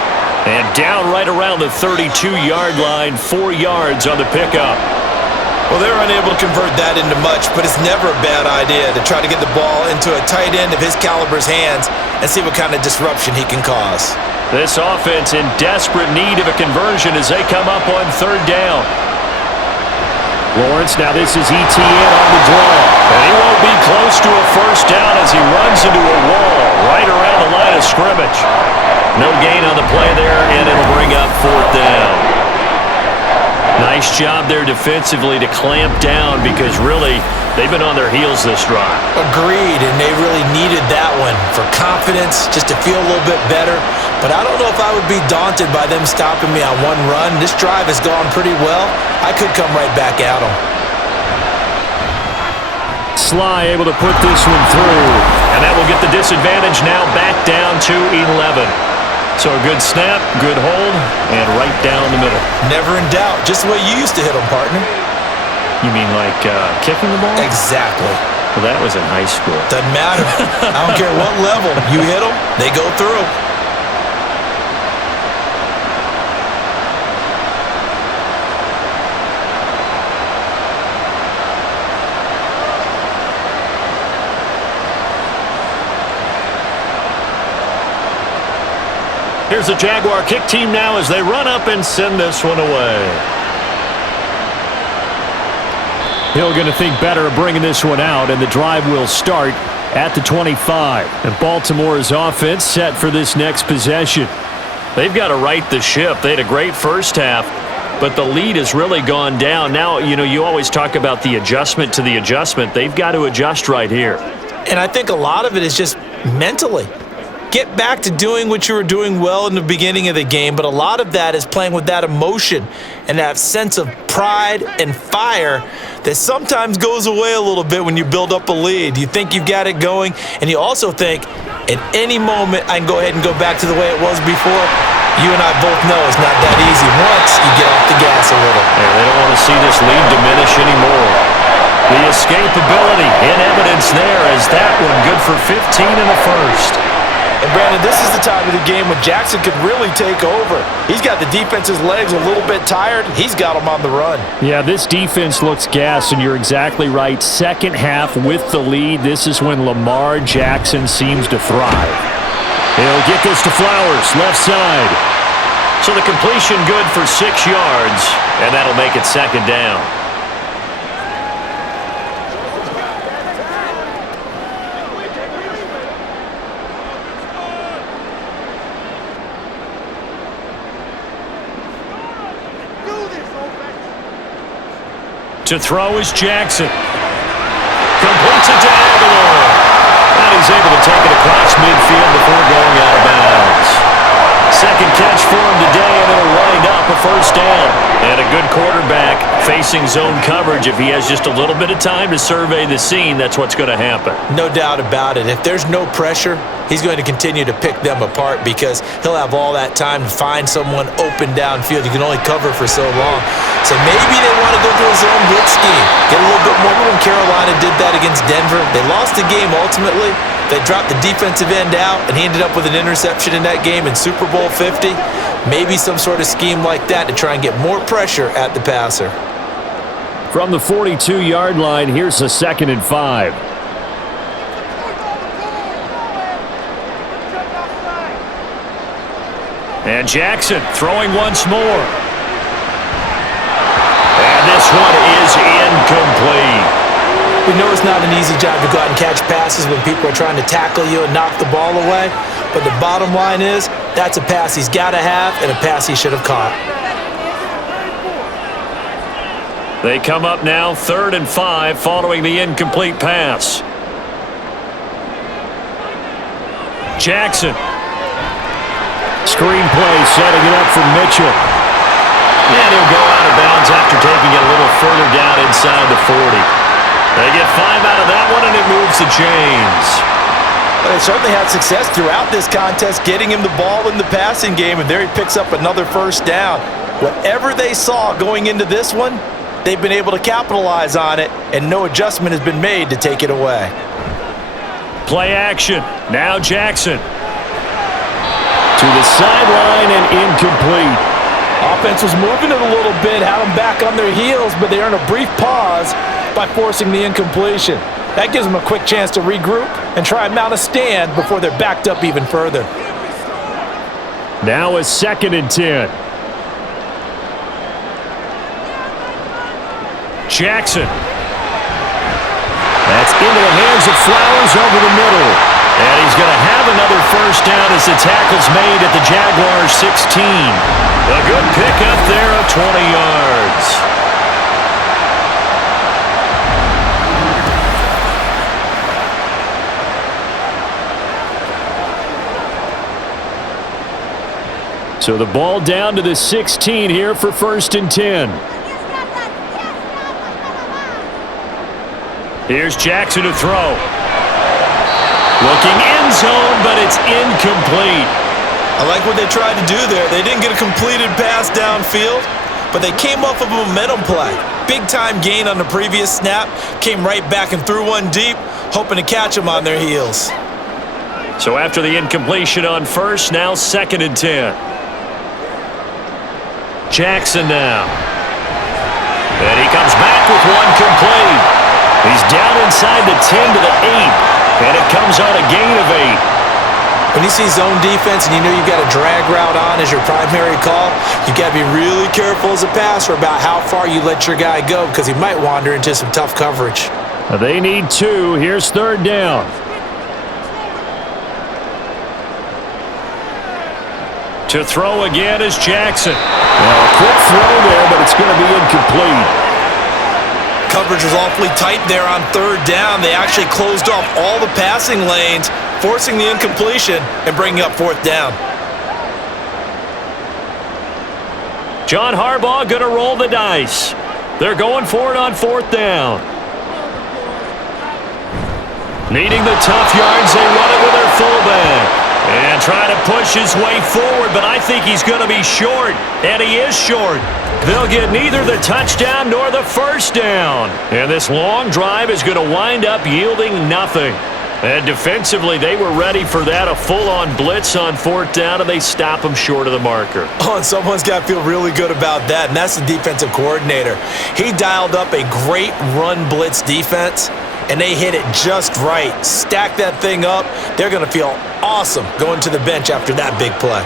And down right around the 32-yard line, 4 yards on the pickup. Well, they're unable to convert that into much, but it's never a bad idea to try to get the ball into a tight end of his caliber's hands and see what kind of disruption he can cause. This offense in desperate need of a conversion as they come up on third down. Lawrence, now this is Etienne on the draw. And he won't be close to a first down as he runs into a wall right around the line of scrimmage. No gain on the play there, and it'll bring up fourth down. Nice job there defensively to clamp down because really they've been on their heels this drive. Agreed, and they really needed that one for confidence, just to feel a little bit better. But I don't know if I would be daunted by them stopping me on one run. This drive has gone pretty well. I could come right back at them. Sly able to put this one through. And that will get the disadvantage now back down to 11. So a good snap, good hold, and right down the middle. Never in doubt. Just the way you used to hit them, partner. You mean like kicking the ball? Exactly. Well, that was in high school. Doesn't matter. I don't care what level. You hit them, they go through. Here's the Jaguar kick team now as they run up and send this one away. Hill going to think better of bringing this one out, and the drive will start at the 25. And Baltimore's offense set for this next possession. They've got to right the ship. They had a great first half, but the lead has really gone down. Now, you always talk about the adjustment to the adjustment. They've got to adjust right here. And I think a lot of it is just mentally. Get back to doing what you were doing well in the beginning of the game, but a lot of that is playing with that emotion and that sense of pride and fire that sometimes goes away a little bit when you build up a lead. You think you've got it going, and you also think at any moment I can go ahead and go back to the way it was before. You and I both know it's not that easy once you get off the gas a little. Yeah, they don't want to see this lead diminish anymore. The escapability in evidence there as that one good for 15 in the first. And Brandon, this is the time of the game when Jackson could really take over. He's got the defense's legs a little bit tired. He's got them on the run. Yeah, this defense looks gassed, and you're exactly right. Second half with the lead, this is when Lamar Jackson seems to thrive. He'll get this to Flowers, left side. So the completion good for 6 yards, and that'll make it second down. To throw is Jackson. Completes it to Aguilar. And he's able to take it across midfield before going out of bounds. Second catch for him today, and it'll wind up a first down. And a good quarterback facing zone coverage. If he has just a little bit of time to survey the scene, that's what's going to happen. No doubt about it. If there's no pressure, he's going to continue to pick them apart because he'll have all that time to find someone open downfield. You can only cover for so long. So maybe they want to go to a zone blitz scheme. Get a little bit more. Remember when Carolina did that against Denver? They lost the game ultimately. They dropped the defensive end out, and he ended up with an interception in that game in Super Bowl 50. Maybe some sort of scheme like that to try and get more pressure at the passer. From the 42-yard line, here's a 2nd and 5. And Jackson throwing once more. And this one is incomplete. We know it's not an easy job to go out and catch passes when people are trying to tackle you and knock the ball away. But the bottom line is, that's a pass he's got to have and a pass he should have caught. They come up now 3rd and 5 following the incomplete pass. Jackson. Screenplay setting it up for Mitchell. And he'll go out of bounds after taking it a little further down inside the 40. They get 5 out of that one, and it moves the chains. Well, they certainly had success throughout this contest, getting him the ball in the passing game, and there he picks up another first down. Whatever they saw going into this one, they've been able to capitalize on it, and no adjustment has been made to take it away. Play action. Now Jackson. To the sideline and incomplete. Offense was moving it a little bit, had them back on their heels, but they earned a brief pause by forcing the incompletion. That gives them a quick chance to regroup and try and mount a stand before they're backed up even further. Now a 2nd and 10. Jackson. That's into the hands of Flowers over the middle. And he's going to have another first down as the tackle's made at the Jaguars 16. A good pickup there of 20 yards. So the ball down to the 16 here for 1st and 10. Here's Jackson to throw. Looking end zone, but it's incomplete. I like what they tried to do there. They didn't get a completed pass downfield, but they came off of a momentum play. Big-time gain on the previous snap, came right back and threw one deep, hoping to catch them on their heels. So after the incompletion on first, now 2nd and 10. Jackson now. And he comes back with one complete. He's down inside the 10 to the 8. And it comes on a gain of 8. When you see zone defense and you know you've got a drag route on as your primary call, you've got to be really careful as a passer about how far you let your guy go because he might wander into some tough coverage. They need 2. Here's 3rd down. To throw again is Jackson. Well, a quick throw there, but it's going to be incomplete. Coverage was awfully tight there on 3rd down. They actually closed off all the passing lanes, forcing the incompletion and bringing up 4th down. John Harbaugh going to roll the dice. They're going for it on 4th down. Needing the tough yards, they run it with their fullback. And trying to push his way forward, but I think he's going to be short. And he is short. They'll get neither the touchdown nor the 1st down. And this long drive is going to wind up yielding nothing. And defensively, they were ready for that, a full-on blitz on 4th down, and they stop him short of the marker. Oh, and someone's got to feel really good about that, and that's the defensive coordinator. He dialed up a great run blitz defense, and they hit it just right. Stack that thing up. They're going to feel awesome going to the bench after that big play.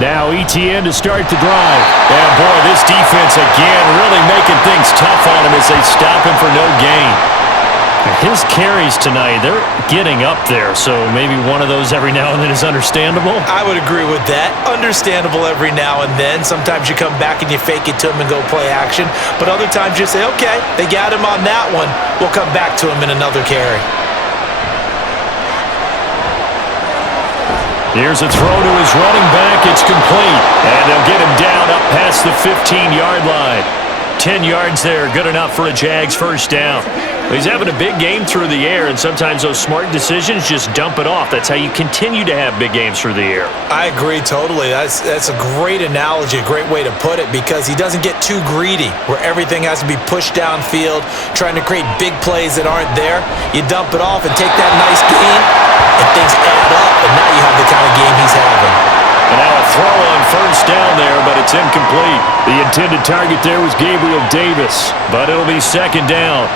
Now ETN to start the drive. And boy, this defense again really making things tough on him as they stop him for no gain. His carries tonight, they're getting up there, so maybe one of those every now and then is understandable. I would agree with that. Understandable every now and then. Sometimes you come back and you fake it to him and go play action. But other times you say, okay, they got him on that one. We'll come back to him in another carry. Here's a throw to his running back. It's complete. And they'll get him down up past the 15-yard line. 10 yards there, good enough for a Jags 1st down. He's having a big game through the air, and sometimes those smart decisions just dump it off. That's how you continue to have big games through the air. I agree totally. That's a great analogy, a great way to put it, because he doesn't get too greedy where everything has to be pushed downfield, trying to create big plays that aren't there. You dump it off and take that nice gain, and things add up, and now you have the kind of game he's having. And now a throw on 1st down there, but it's incomplete. The intended target there was Gabriel Davis, but it'll be 2nd down.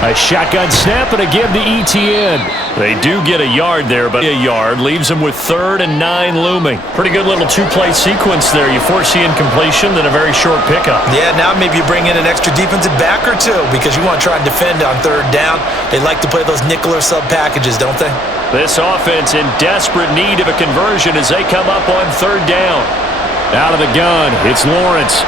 A shotgun snap and a give to ETN. They do get a yard there, but a yard leaves them with 3rd and 9 looming. Pretty good little 2-play sequence there. You force the incompletion, then a very short pickup. Yeah, now maybe you bring in an extra defensive back or two because you want to try and defend on 3rd down. They like to play those nickel or sub packages, don't they? This offense in desperate need of a conversion as they come up on 3rd down. Out of the gun, it's Lawrence.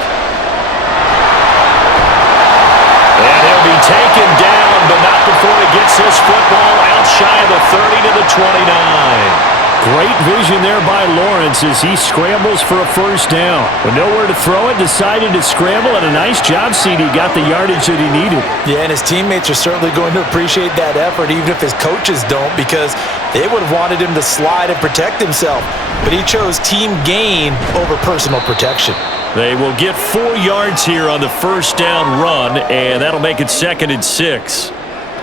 And he'll be taken down, but not before he gets this football out shy of the 30 to the 29. Great vision there by Lawrence as he scrambles for a 1st down. With nowhere to throw it, decided to scramble, and a nice job, CD. Got the yardage that he needed. Yeah, and his teammates are certainly going to appreciate that effort, even if his coaches don't, because they would have wanted him to slide and protect himself. But he chose team gain over personal protection. They will get 4 yards here on the 1st down run, and that'll make it 2nd and 6.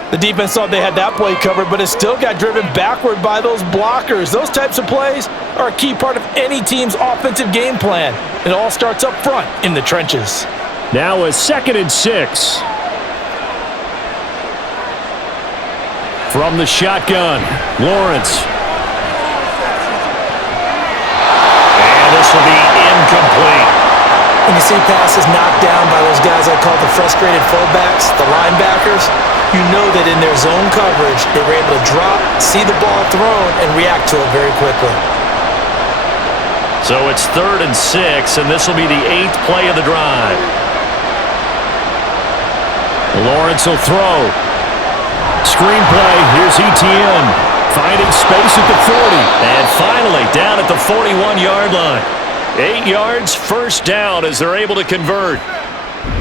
The defense thought they had that play covered, but it still got driven backward by those blockers. Those types of plays are a key part of any team's offensive game plan. It all starts up front in the trenches. Now a 2nd and 6. From the shotgun, Lawrence. And this will be incomplete. When you see passes knocked down by those guys I call the frustrated fullbacks, the linebackers, you know that in their zone coverage, they were able to drop, see the ball thrown, and react to it very quickly. So it's 3rd and 6, and this will be the 8th play of the drive. Lawrence will throw. Screenplay, here's ETN. Finding space at the 40. And finally, down at the 41-yard line. 8 yards, 1st down as they're able to convert.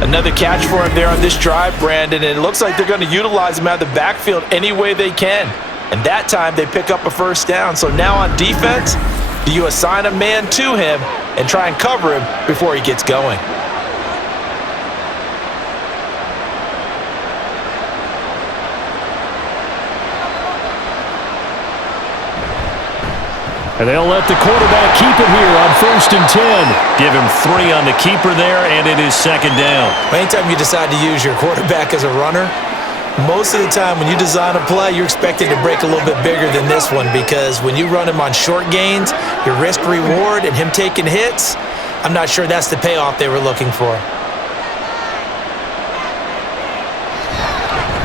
Another catch for him there on this drive, Brandon, and it looks like they're going to utilize him out of the backfield any way they can. And that time they pick up a 1st down. So now on defense, Do you assign a man to him and try and cover him before he gets going? And they'll let the quarterback keep it here on 1st and 10. Give him 3 on the keeper there, and it is 2nd down. Anytime you decide to use your quarterback as a runner, most of the time when you design a play, you're expected to break a little bit bigger than this one, because when you run him on short gains, your risk-reward and him taking hits, I'm not sure that's the payoff they were looking for.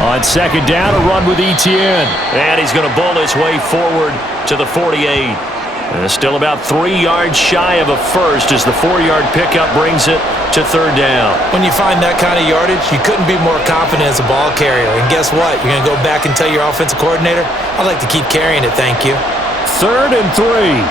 On 2nd down, a run with Etienne. And he's going to bull his way forward to the 48. And still about 3 yards shy of a first as the 4-yard pickup brings it to 3rd down. When you find that kind of yardage, you couldn't be more confident as a ball carrier. And guess what? You're going to go back and tell your offensive coordinator, I'd like to keep carrying it, thank you. 3rd and 3.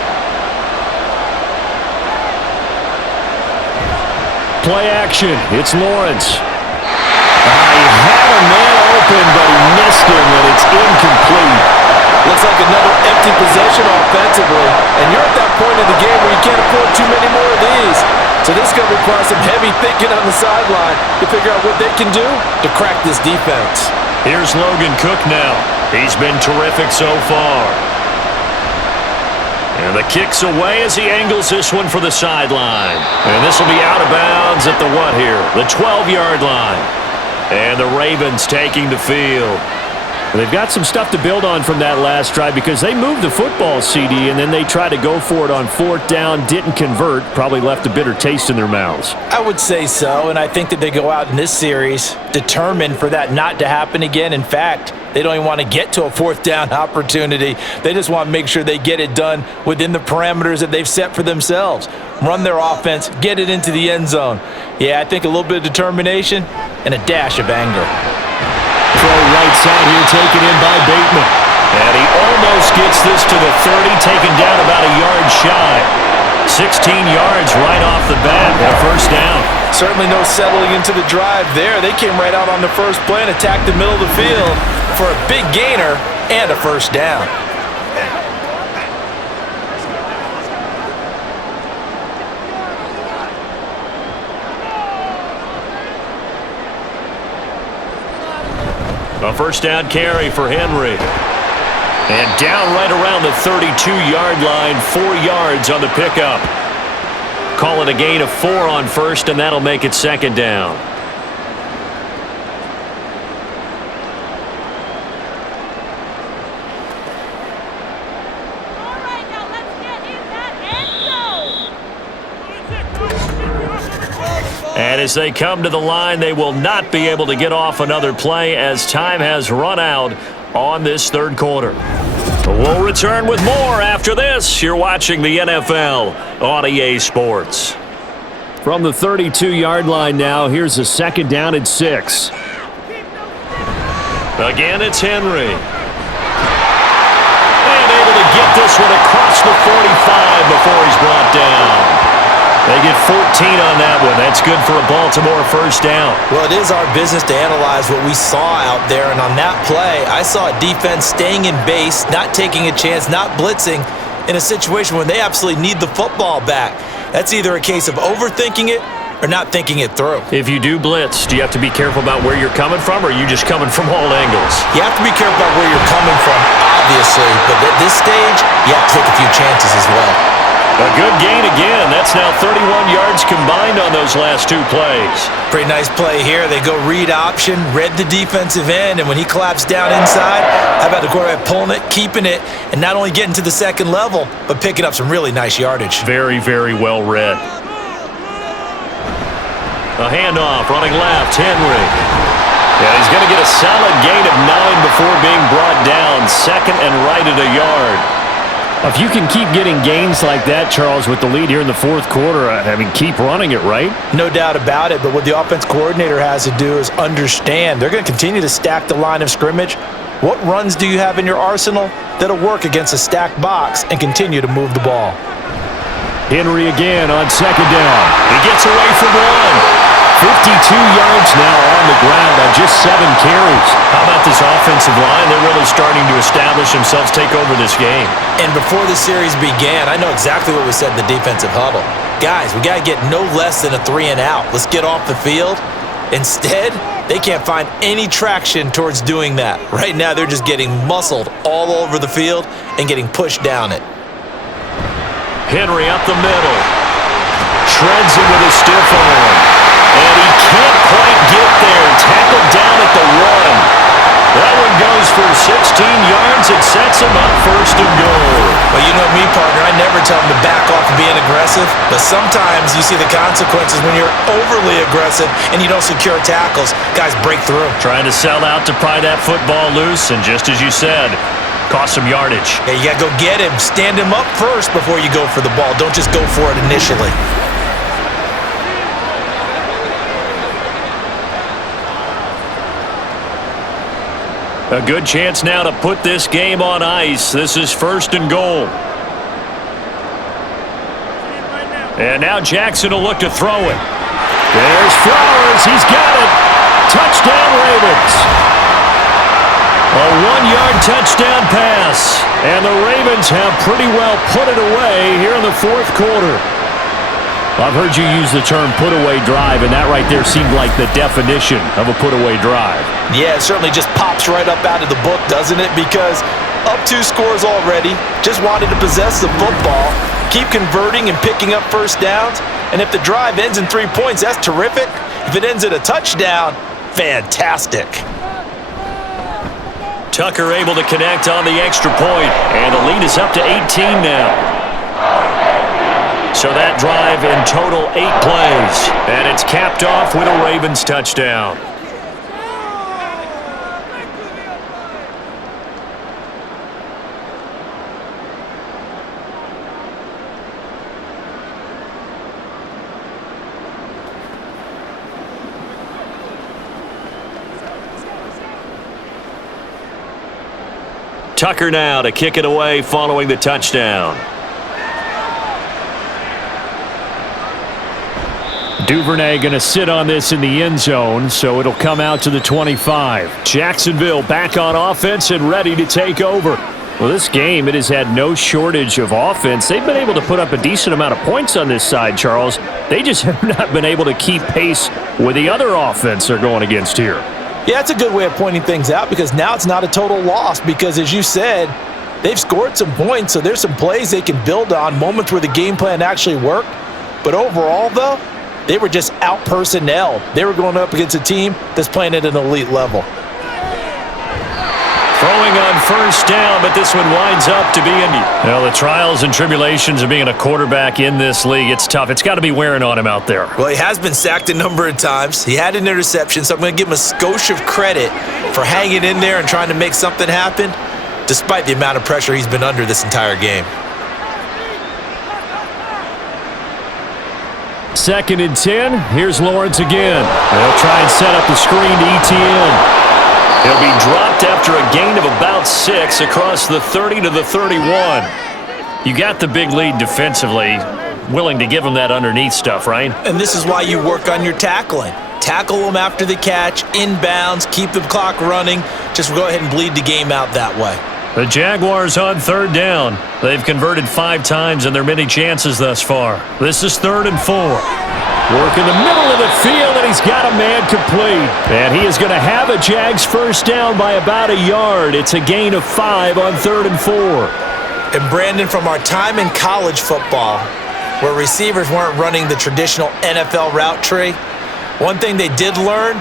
Play action. It's Lawrence. He had a man open, but he missed him, and it's incomplete. Looks like another empty possession offensively, and you're at that point in the game where you can't afford too many more of these. So this is going to require some heavy thinking on the sideline to figure out what they can do to crack this defense. Here's Logan Cook now. He's been terrific so far. And the kick's away as he angles this one for the sideline. And this will be out of bounds at the what here? The 12-yard line. And the Ravens taking the field. They've got some stuff to build on from that last drive because they moved the football, CD, and then they tried to go for it on 4th down, didn't convert, probably left a bitter taste in their mouths. I would say so, and I think that they go out in this series determined for that not to happen again. In fact, they don't even want to get to a 4th down opportunity. They just want to make sure they get it done within the parameters that they've set for themselves. Run their offense, get it into the end zone. Yeah, I think a little bit of determination and a dash of anger. Throw right side here, taken in by Bateman. And he almost gets this to the 30, taken down about a yard shy. 16 yards right off the bat, and a 1st down. Certainly no settling into the drive there. They came right out on the first play and attacked the middle of the field for a big gainer and a 1st down. A 1st down carry for Henry. And down right around the 32-yard line, 4 yards on the pickup. Call it a gain of 4 on 1st, and that'll make it 2nd down. And as they come to the line, they will not be able to get off another play as time has run out on this 3rd quarter. We'll return with more after this. You're watching the NFL on EA Sports. From the 32-yard line now, here's a 2nd down and 6. Again, it's Henry. And able to get this one across the 45 before he's brought down. They get 14 on that one. That's good for a Baltimore 1st down. Well, it is our business to analyze what we saw out there. And on that play, I saw a defense staying in base, not taking a chance, not blitzing in a situation where they absolutely need the football back. That's either a case of overthinking it or not thinking it through. If you do blitz, do you have to be careful about where you're coming from, or are you just coming from all angles? You have to be careful about where you're coming from, obviously. But at this stage, you have to take a few chances as well. A good gain again. That's now 31 yards combined on those last 2 plays. Pretty nice play here. They go read option, read the defensive end, and when he collapsed down inside, how about the quarterback pulling it, keeping it, and not only getting to the 2nd level, but picking up some really nice yardage. Very, very well read. A handoff, running left, Henry. And he's going to get a solid gain of 9 before being brought down. 2nd and right at a yard. If you can keep getting gains like that, Charles, with the lead here in the 4th quarter, I mean, keep running it, right? No doubt about it, but what the offense coordinator has to do is understand. They're going to continue to stack the line of scrimmage. What runs do you have in your arsenal that'll work against a stacked box and continue to move the ball? Henry again on 2nd down. He gets away from one. yards now on the ground on just 7 carries. How about this offensive line? They're really starting to establish themselves, take over this game. And before the series began, I know exactly what we said in the defensive huddle. Guys, we got to get no less than a 3 and out. Let's get off the field. Instead, they can't find any traction towards doing that. Right now, they're just getting muscled all over the field and getting pushed down it. Henry up the middle. Shreds him with a stiff arm. And he can't quite get there. Tackled down at the 1. That one goes for 16 yards. It sets him up first and goal. Well, you know me, partner. I never tell them to back off of being aggressive. But sometimes you see the consequences when you're overly aggressive and you don't secure tackles. Guys break through. Trying to sell out to pry that football loose. And just as you said, cost some yardage. Yeah, you got to go get him. Stand him up first before you go for the ball. Don't just go for it initially. A good chance now to put this game on ice. This is first and goal. And now Jackson will look to throw it. There's Flowers. He's got it. Touchdown, Ravens. A 1-yard touchdown pass. And the Ravens have pretty well put it away here in the fourth quarter. I've heard you use the term put-away drive, and that right there seemed like the definition of a put-away drive. Yeah, it certainly just pops right up out of the book, doesn't it? Because up 2 scores already, just wanted to possess the football, keep converting and picking up first downs, and if the drive ends in 3 points, that's terrific. If it ends in a touchdown, fantastic. Tucker able to connect on the extra point, and the lead is up to 18 now. So that drive in total 8 plays, and it's capped off with a Ravens touchdown. Tucker now to kick it away following the touchdown. Duvernay going to sit on this in the end zone, so it'll come out to the 25. Jacksonville back on offense and ready to take over. Well, this game, it has had no shortage of offense. They've been able to put up a decent amount of points on this side, Charles. They just have not been able to keep pace with the other offense they're going against here. Yeah, it's a good way of pointing things out because now it's not a total loss because, as you said, they've scored some points, so there's some plays they can build on, moments where the game plan actually worked. But overall, though, they were just out-personnelled. They were going up against a team that's playing at an elite level. Throwing on first down, but this one winds up to be in. Well, the trials and tribulations of being a quarterback in this league, it's tough. It's got to be wearing on him out there. Well, he has been sacked a number of times. He had an interception, so I'm going to give him a skosh of credit for hanging in there and trying to make something happen, despite the amount of pressure he's been under this entire game. 2nd and 10. Here's Lawrence again. They'll try and set up the screen to ETN. He'll be dropped after a gain of about 6 across the 30 to the 31. You got the big lead defensively. Willing to give him that underneath stuff, right? And this is why you work on your tackling. Tackle them after the catch, inbounds, keep the clock running. Just go ahead and bleed the game out that way. The Jaguars on 3rd down. They've converted 5 times in their many chances thus far. This is 3rd and 4. Work in the middle of the field, and he's got a man complete. And he is going to have a Jags first down by about a yard. It's a gain of 5 on 3rd and 4. And Brandon, from our time in college football, where receivers weren't running the traditional NFL route tree, one thing they did learn,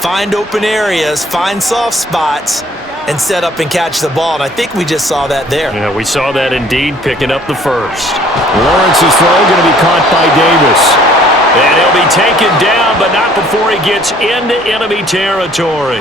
find open areas, find soft spots, and set up and catch the ball. And I think we just saw that there. Yeah, we saw that indeed, picking up the first. Lawrence's throw going to be caught by Davis. And he'll be taken down, but not before he gets into enemy territory.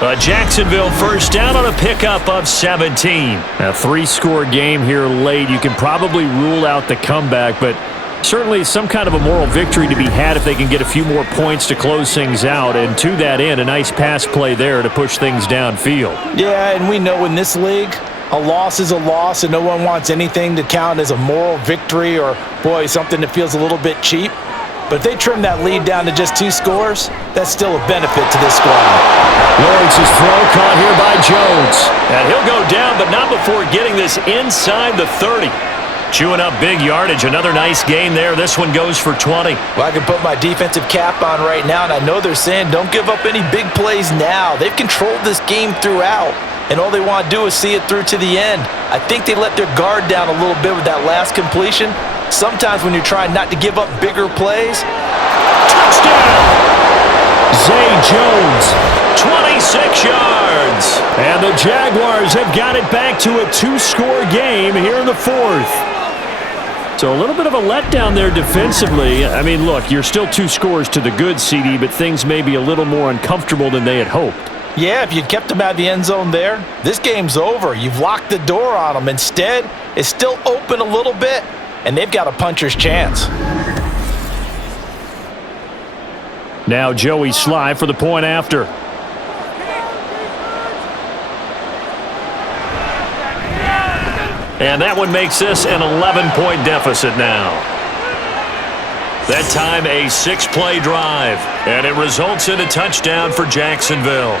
A Jacksonville first down on a pickup of 17. A 3-score game here late. You can probably rule out the comeback, but certainly some kind of a moral victory to be had if they can get a few more points to close things out. And to that end, a nice pass play there to push things downfield. Yeah, and we know in this league, a loss is a loss, and no one wants anything to count as a moral victory or, boy, something that feels a little bit cheap. But if they trim that lead down to just 2 scores, that's still a benefit to this squad. Lawrence's throw caught here by Jones. And he'll go down, but not before getting this inside the 30. Chewing up big yardage. Another nice gain there. This one goes for 20. Well, I can put my defensive cap on right now, and I know they're saying don't give up any big plays now. They've controlled this game throughout, and all they want to do is see it through to the end. I think they let their guard down a little bit with that last completion. Sometimes when you're trying not to give up bigger plays. Touchdown! Zay Jones, 26 yards. And the Jaguars have got it back to a 2-score game here in the 4th. So a little bit of a letdown there defensively. I mean, look, you're still 2 scores to the good, CD, but things may be a little more uncomfortable than they had hoped. Yeah, if you'd kept them out of the end zone there, this game's over. You've locked the door on them. Instead, it's still open a little bit, and they've got a puncher's chance. Now Joey Sly for the point after. And that one makes this an 11-point deficit now. That time a 6-play drive, and it results in a touchdown for Jacksonville.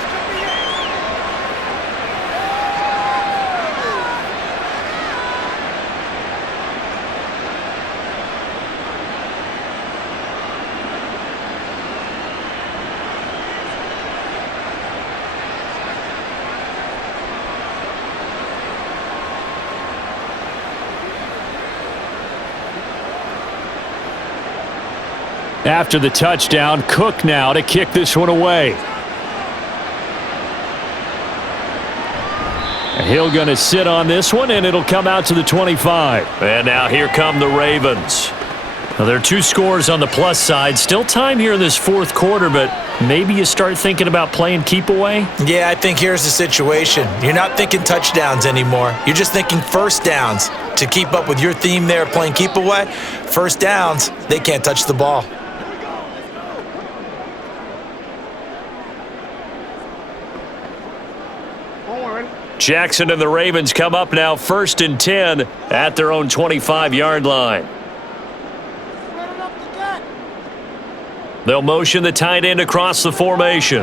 After the touchdown, Cook now to kick this one away. And he'll going to sit on this one, and it'll come out to the 25. And now here come the Ravens. Now there are 2 scores on the plus side. Still time here in this 4th quarter, but maybe you start thinking about playing keep away? Yeah, I think here's the situation. You're not thinking touchdowns anymore. You're just thinking first downs. To keep up with your theme there, playing keep away, first downs, they can't touch the ball. Jackson and the Ravens come up now 1st and 10 at their own 25-yard line. They'll motion the tight end across the formation.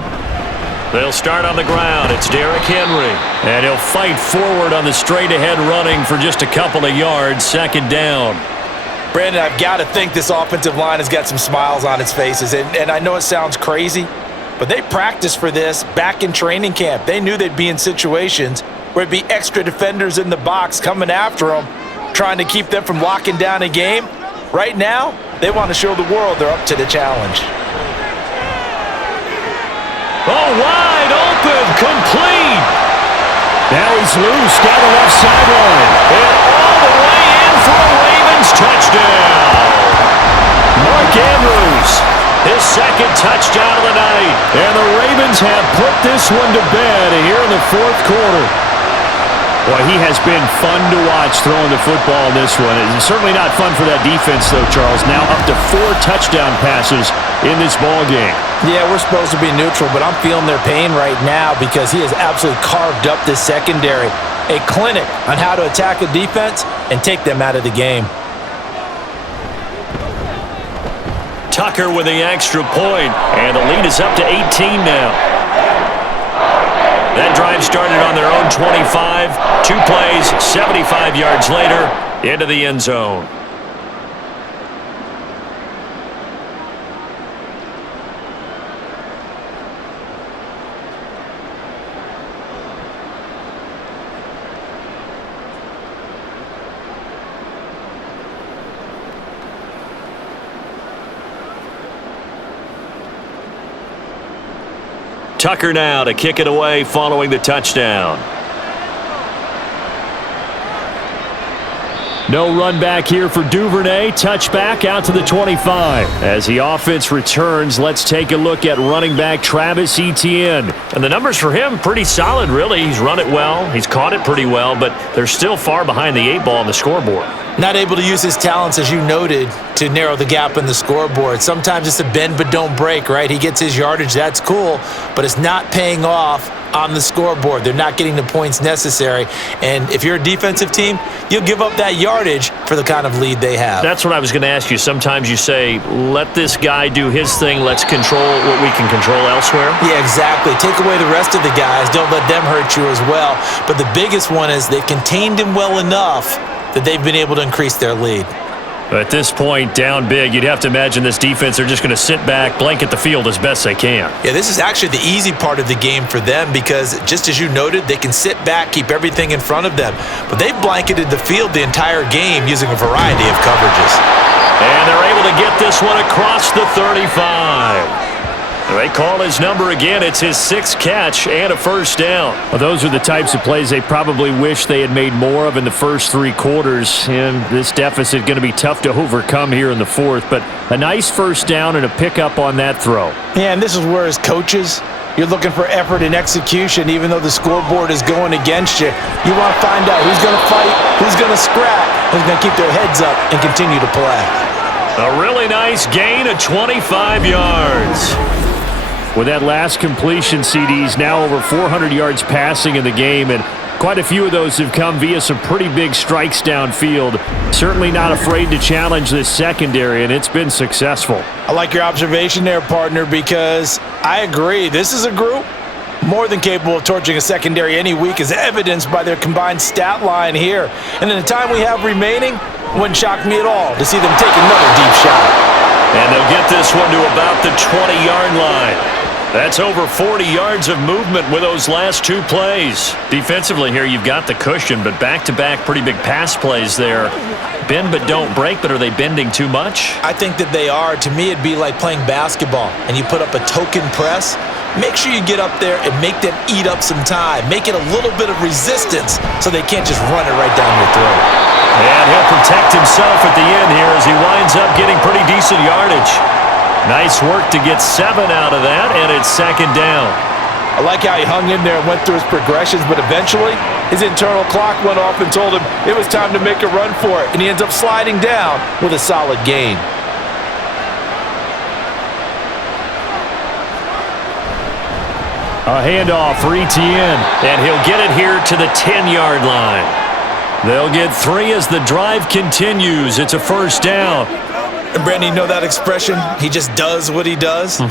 They'll start on the ground. It's Derrick Henry. And he'll fight forward on the straight-ahead running for just a couple of yards. 2nd down. Brandon, I've got to think this offensive line has got some smiles on its faces. And I know it sounds crazy, but they practiced for this back in training camp. They knew they'd be in situations where it'd be extra defenders in the box coming after them, trying to keep them from locking down a game. Right now, they want to show the world they're up to the challenge. Oh, wide open, complete. Now he's loose down the left sideline. And all the way in for a Ravens touchdown. Mark Andrews, his 2nd touchdown of the night. And the Ravens have put this one to bed here in the 4th quarter. Boy, he has been fun to watch throwing the football in this one. It's certainly not fun for that defense, though, Charles. Now up to 4 touchdown passes in this ball game. Yeah, we're supposed to be neutral, but I'm feeling their pain right now because he has absolutely carved up this secondary. A clinic on how to attack a defense and take them out of the game. Tucker with the extra point, and the lead is up to 18 now. That drive started on their own 25. 2 plays, 75 yards later, into the end zone. Tucker now to kick it away following the touchdown. No run back here for Duvernay. Touchback out to the 25. As the offense returns, let's take a look at running back Travis Etienne. And the numbers for him, pretty solid, really. He's run it well. He's caught it pretty well, but they're still far behind the 8 ball on the scoreboard. Not able to use his talents, as you noted, to narrow the gap in the scoreboard. Sometimes it's a bend but don't break, right? He gets his yardage, that's cool, but it's not paying off on the scoreboard. They're not getting the points necessary. And if you're a defensive team, you'll give up that yardage for the kind of lead they have. That's what I was going to ask you. Sometimes you say, let this guy do his thing. Let's control what we can control elsewhere. Yeah, exactly. Take away the rest of the guys. Don't let them hurt you as well. But the biggest one is they've contained him well enough that they've been able to increase their lead. At this point, down big, you'd have to imagine this defense, they're just going to sit back, blanket the field as best they can. Yeah, this is actually the easy part of the game for them because, just as you noted, they can sit back, keep everything in front of them. But they've blanketed the field the entire game using a variety of coverages. And they're able to get this one across the 35. They call his number again. It's his 6th catch and a first down. Well, those are the types of plays they probably wish they had made more of in the first 3 quarters. And this deficit going to be tough to overcome here in the 4th. But a nice first down and a pickup on that throw. Yeah, and this is where, as coaches, you're looking for effort and execution. Even though the scoreboard is going against you, you want to find out who's going to fight, who's going to scrap, who's going to keep their heads up and continue to play. A really nice gain of 25 yards. With that last completion, CD's now over 400 yards passing in the game, and quite a few of those have come via some pretty big strikes downfield. Certainly not afraid to challenge this secondary, and it's been successful. I like your observation there, partner, because I agree. This is a group more than capable of torching a secondary any week, as evidenced by their combined stat line here. And in the time we have remaining, it wouldn't shock me at all to see them take another deep shot. And they'll get this one to about the 20-yard line. That's over 40 yards of movement with those last 2 plays. Defensively here, you've got the cushion, but back-to-back pretty big pass plays there. Bend but don't break, but are they bending too much? I think that they are. To me, it'd be like playing basketball, and you put up a token press. Make sure you get up there and make them eat up some time. Make it a little bit of resistance so they can't just run it right down your throat. And he'll protect himself at the end here as he winds up getting pretty decent yardage. Nice work to get 7 out of that, and it's 2nd down. I like how he hung in there and went through his progressions, but eventually his internal clock went off and told him it was time to make a run for it, and he ends up sliding down with a solid gain. A handoff for Etienne. And he'll get it here to the 10-yard line. They'll get 3 as the drive continues. It's a first down. And Brandon, you know that expression? He just does what he does?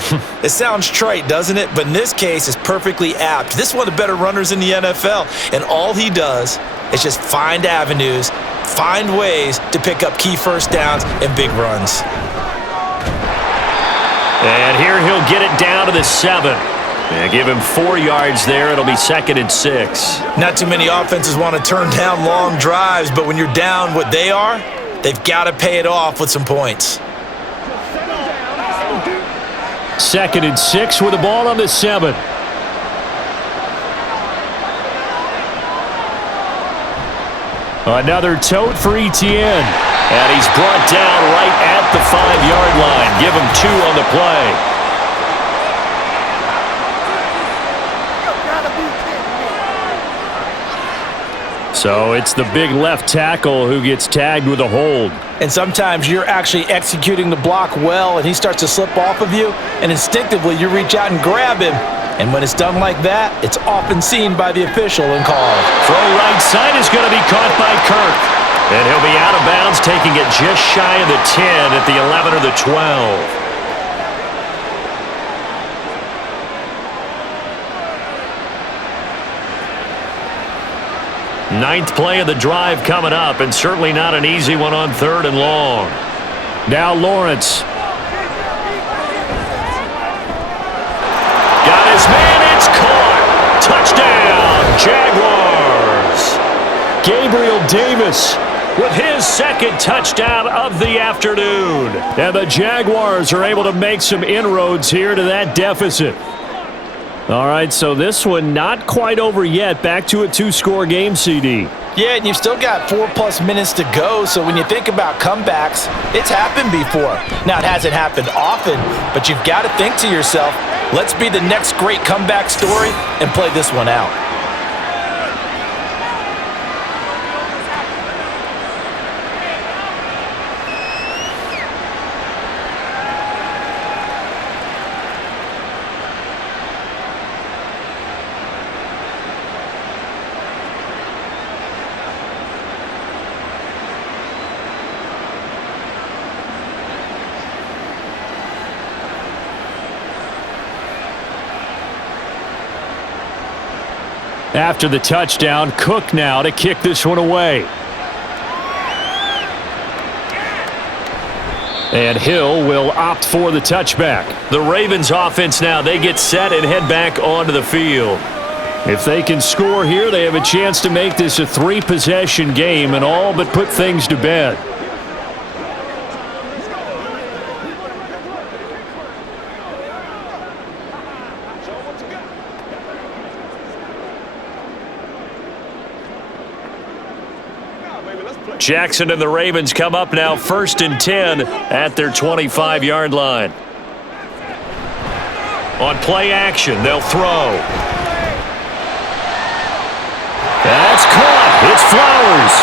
It sounds trite, doesn't it? But in this case, it's perfectly apt. This is one of the better runners in the NFL. And all he does is just find avenues, find ways to pick up key first downs and big runs. And here he'll get it down to the 7. And give him 4 yards there. It'll be 2nd and 6. Not too many offenses want to turn down long drives, but when you're down what they are, they've got to pay it off with some points. 2nd and 6 with the ball on the 7. Another tote for Etienne. And he's brought down right at the 5-yard line. Give him 2 on the play. So it's the big left tackle who gets tagged with a hold. And sometimes you're actually executing the block well, and he starts to slip off of you, and instinctively you reach out and grab him. And when it's done like that, it's often seen by the official and called. Throw right side is going to be caught by Kirk. And he'll be out of bounds, taking it just shy of the 10 at the 11 or the 12. 9th play of the drive coming up, and certainly not an easy one on 3rd and long. Now Lawrence. Got his man, it's caught. Touchdown, Jaguars. Gabriel Davis with his 2nd touchdown of the afternoon. And the Jaguars are able to make some inroads here to that deficit. All right, so this one not quite over yet. Back to a 2-score game, CD. Yeah, and you've still got 4+ minutes to go, so when you think about comebacks, it's happened before. Now, it hasn't happened often, but you've got to think to yourself, let's be the next great comeback story and play this one out. after the touchdown. Cook now to kick this one away. And Hill will opt for the touchback. The Ravens offense now, they get set and head back onto the field. If they can score here, they have a chance to make this a 3-possession game and all but put things to bed. Jackson and the Ravens come up now 1st and 10 at their 25-yard line. On play action, they'll throw. That's caught. It's Flowers.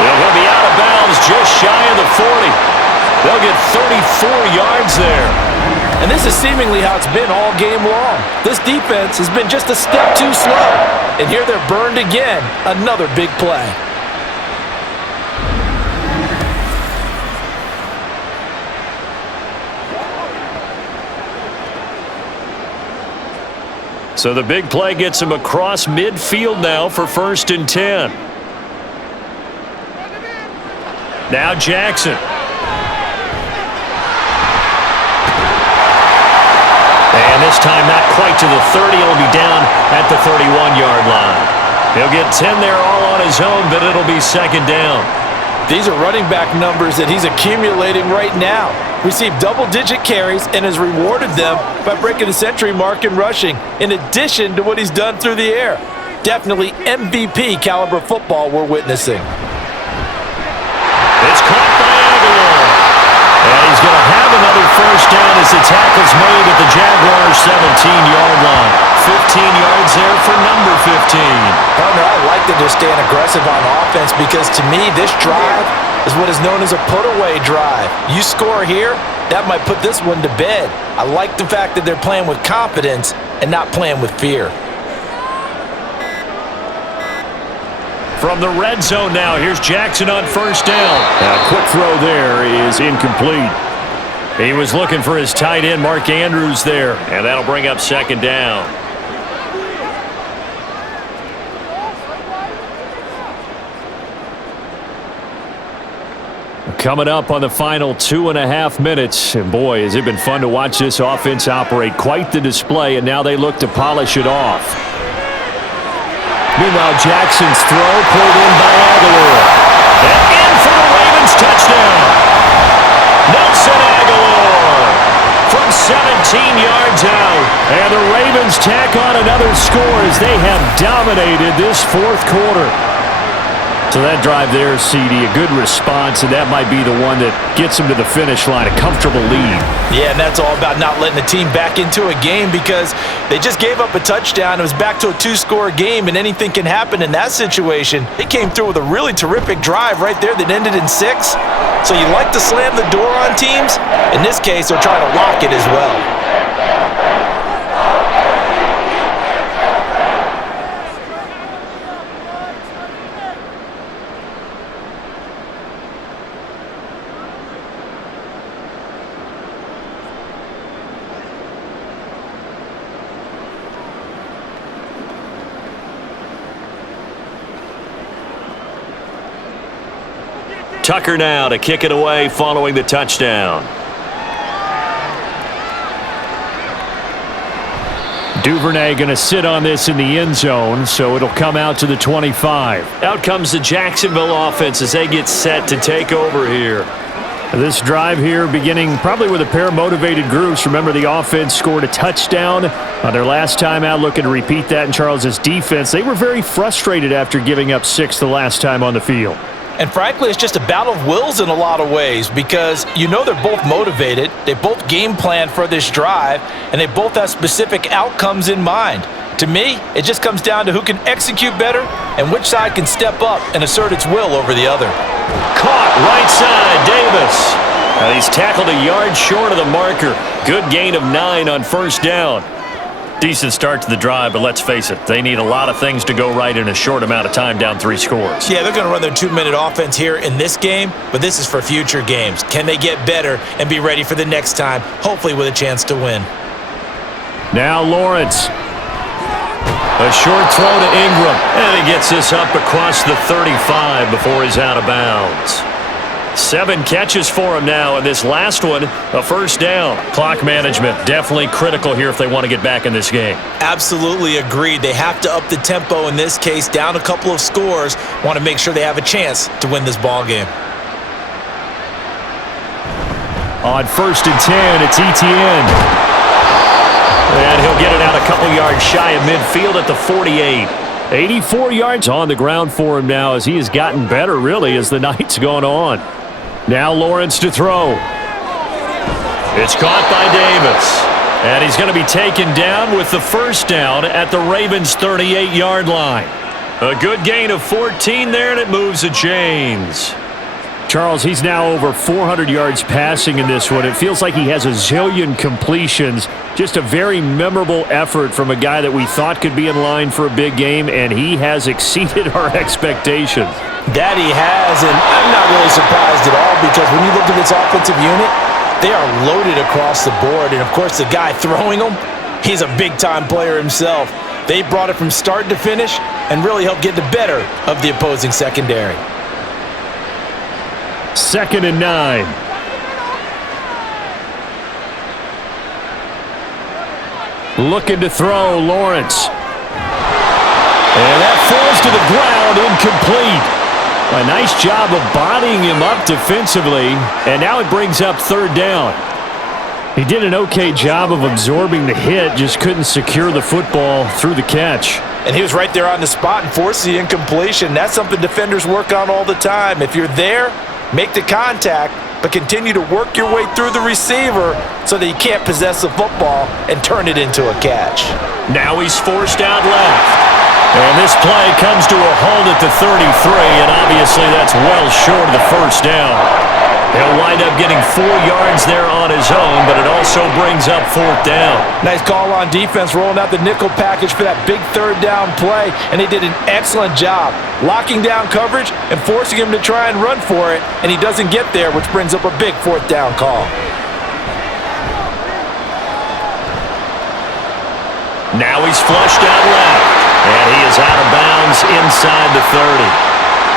And he'll be out of bounds just shy of the 40. They'll get 34 yards there. And this is seemingly how it's been all game long. This defense has been just a step too slow. And here they're burned again. Another big play. So the big play gets him across midfield now for 1st and 10. Now Jackson. And this time not quite to the 30. It'll be down at the 31-yard line. He'll get 10 there all on his own, but it'll be 2nd down. These are running back numbers that he's accumulating right now. Received double-digit carries and has rewarded them by breaking the century mark in rushing, in addition to what he's done through the air. Definitely MVP caliber football we're witnessing. It's caught by Aguilar. And he's going to have another 1st down as the tackle's made at the Jaguars' 17-yard line. 15 yards there for number 15. Partner, I like that they're staying aggressive on offense because to me, this drive is what is known as a put-away drive. You score here, that might put this one to bed. I like the fact that they're playing with confidence and not playing with fear. From the red zone now, here's Jackson on 1st down. A quick throw there is incomplete. He was looking for his tight end, Mark Andrews, there, and that'll bring up 2nd down. Coming up on the final 2.5 minutes, and boy, has it been fun to watch this offense operate. Quite the display, and now they look to polish it off. Meanwhile, Jackson's throw pulled in by Aguilar. And in for the Ravens touchdown. Nelson Aguilar from 17 yards out. And the Ravens tack on another score as they have dominated this 4th quarter. So that drive there, CD, a good response, and that might be the one that gets them to the finish line, a comfortable lead. Yeah, and that's all about not letting the team back into a game because they just gave up a touchdown. It was back to a 2-score game, and anything can happen in that situation. They came through with a really terrific drive right there that ended in 6. So you like to slam the door on teams. In this case, they're trying to lock it as well. Tucker now to kick it away following the touchdown. Duvernay going to sit on this in the end zone, so it'll come out to the 25. Out comes the Jacksonville offense as they get set to take over here. This drive here beginning probably with a pair of motivated groups. Remember, the offense scored a touchdown on their last time out. Looking to repeat that in Charles's defense. They were very frustrated after giving up 6 the last time on the field. And frankly, it's just a battle of wills in a lot of ways because you know they're both motivated, they both game plan for this drive, and they both have specific outcomes in mind. To me, it just comes down to who can execute better and which side can step up and assert its will over the other. Caught right side, Davis. And he's tackled a yard short of the marker. Good gain of 9 on 1st down. Decent start to the drive, but let's face it, they need a lot of things to go right in a short amount of time, down 3 scores. Yeah, they're going to run their 2-minute offense here in this game, but this is for future games. Can they get better and be ready for the next time, hopefully with a chance to win? Now Lawrence. A short throw to Ingram, and he gets this up across the 35 before he's out of bounds. 7 catches for him now, and this last one, a first down. Clock management, definitely critical here if they want to get back in this game. Absolutely agreed. They have to up the tempo in this case, down a couple of scores, want to make sure they have a chance to win this ball game. On 1st and 10, it's Etienne. And he'll get it out a couple yards shy of midfield at the 48. 84 yards on the ground for him now as he has gotten better, really, as the night's gone on. Now Lawrence to throw. It's caught by Davis. And he's going to be taken down with the first down at the Ravens' 38-yard line. A good gain of 14 there, and it moves the chains. Charles, he's now over 400 yards passing in this one. It feels like he has a zillion completions. Just a very memorable effort from a guy that we thought could be in line for a big game, and he has exceeded our expectations. That he has, and I'm not really surprised at all because when you look at this offensive unit, they are loaded across the board. And, of course, the guy throwing them, he's a big-time player himself. They brought it from start to finish and really helped get the better of the opposing secondary. 2nd and 9. Looking to throw, Lawrence. And that falls to the ground, incomplete. A nice job of bodying him up defensively, and now it brings up 3rd down. He did an okay job of absorbing the hit, just couldn't secure the football through the catch. And he was right there on the spot and forced the incompletion. That's something defenders work on all the time. If you're there, make the contact, but continue to work your way through the receiver so that he can't possess the football and turn it into a catch. Now he's forced out left. And this play comes to a halt at the 33, and obviously that's well short of the first down. He'll wind up getting 4 yards there on his own, but it also brings up 4th down. Nice call on defense, rolling out the nickel package for that big 3rd down play, and they did an excellent job locking down coverage and forcing him to try and run for it, and he doesn't get there, which brings up a big 4th down call. Now he's flushed out left, and he is out of bounds inside the 30.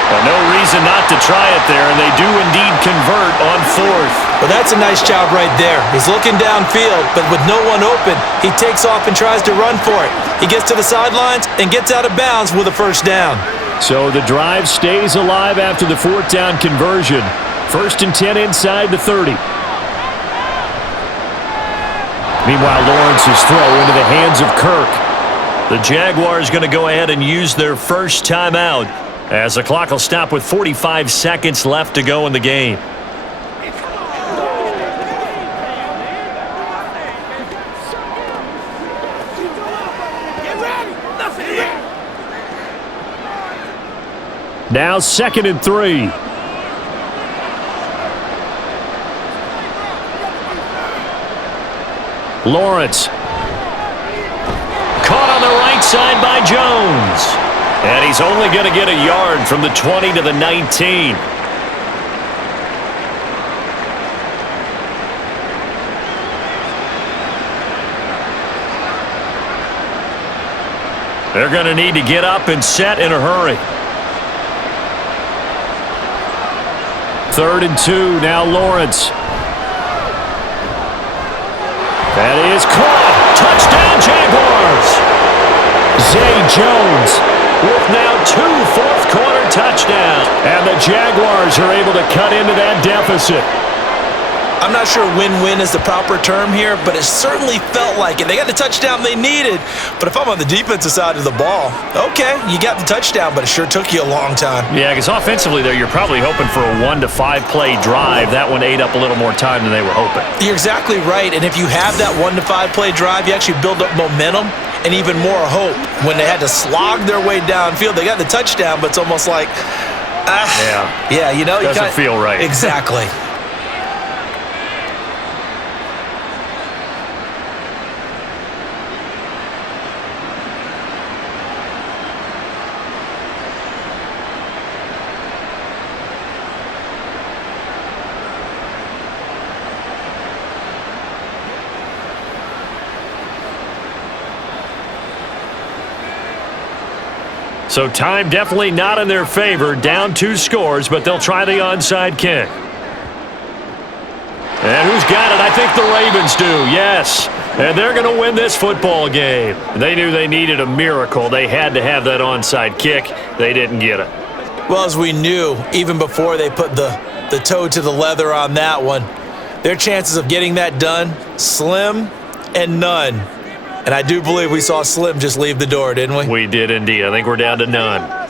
But no reason not to try it there, and they do indeed convert on 4th. Well, that's a nice job right there. He's looking downfield, but with no one open, he takes off and tries to run for it. He gets to the sidelines and gets out of bounds with a first down. So the drive stays alive after the 4th down conversion. 1st and 10 inside the 30. Meanwhile, Lawrence's throw into the hands of Kirk. The Jaguars going to go ahead and use their first timeout, as the clock will stop with 45 seconds left to go in the game. Now 2nd and 3. Lawrence. Caught on the right side by Jones. And he's only going to get a yard from the 20 to the 19. They're going to need to get up and set in a hurry. 3rd and 2, now Lawrence. That is caught. Touchdown, Jaguars. Zay Jones with now 2 fourth-quarter touchdowns. And the Jaguars are able to cut into that deficit. I'm not sure win-win is the proper term here, but it certainly felt like it. They got the touchdown they needed, but if I'm on the defensive side of the ball, okay, you got the touchdown, but it sure took you a long time. Yeah, because offensively there, you're probably hoping for a 1 to 5 play drive. That one ate up a little more time than they were hoping. You're exactly right, and if you have that 1 to 5 play drive, you actually build up momentum and even more hope. When they had to slog their way downfield, they got the touchdown, but it's almost like, yeah, you know, doesn't feel right. Exactly. So time definitely not in their favor. Down 2 scores, but they'll try the onside kick. And who's got it? I think the Ravens do, yes. And they're going to win this football game. They knew they needed a miracle. They had to have that onside kick. They didn't get it. Well, as we knew, even before they put the toe to the leather on that one, their chances of getting that done, slim and none. And I do believe we saw Slim just leave the door, didn't we? We did indeed. I think we're down to none.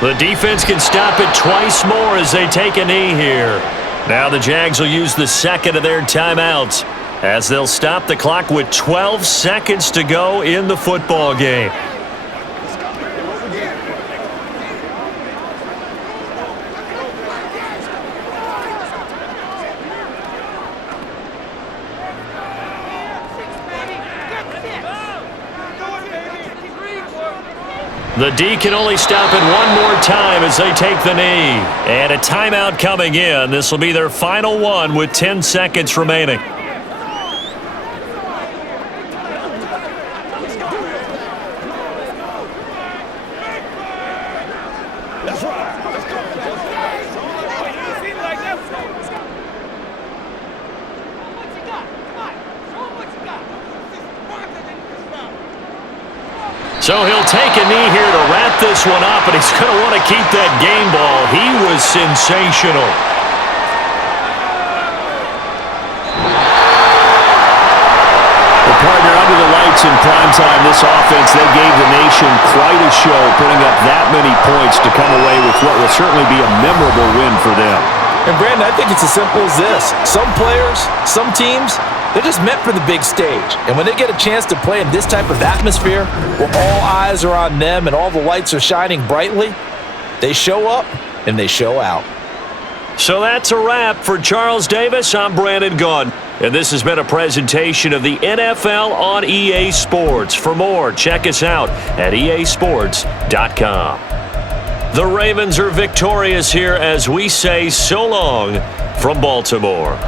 The defense can stop it twice more as they take a knee here. Now the Jags will use the second of their timeouts as they'll stop the clock with 12 seconds to go in the football game. The D can only stop it one more time as they take the knee. And a timeout coming in. This will be their final one with 10 seconds remaining. So he'll take a knee here to wrap this one up, and he's going to want to keep that game ball. He was sensational. Well, partner, under the lights in primetime, this offense, they gave the nation quite a show, putting up that many points to come away with what will certainly be a memorable win for them. And, Brandon, I think it's as simple as this. Some players, some teams, they're just meant for the big stage. And when they get a chance to play in this type of atmosphere where all eyes are on them and all the lights are shining brightly, they show up and they show out. So that's a wrap for Charles Davis. I'm Brandon Gaudin. And this has been a presentation of the NFL on EA Sports. For more, check us out at easports.com. The Ravens are victorious here as we say so long from Baltimore.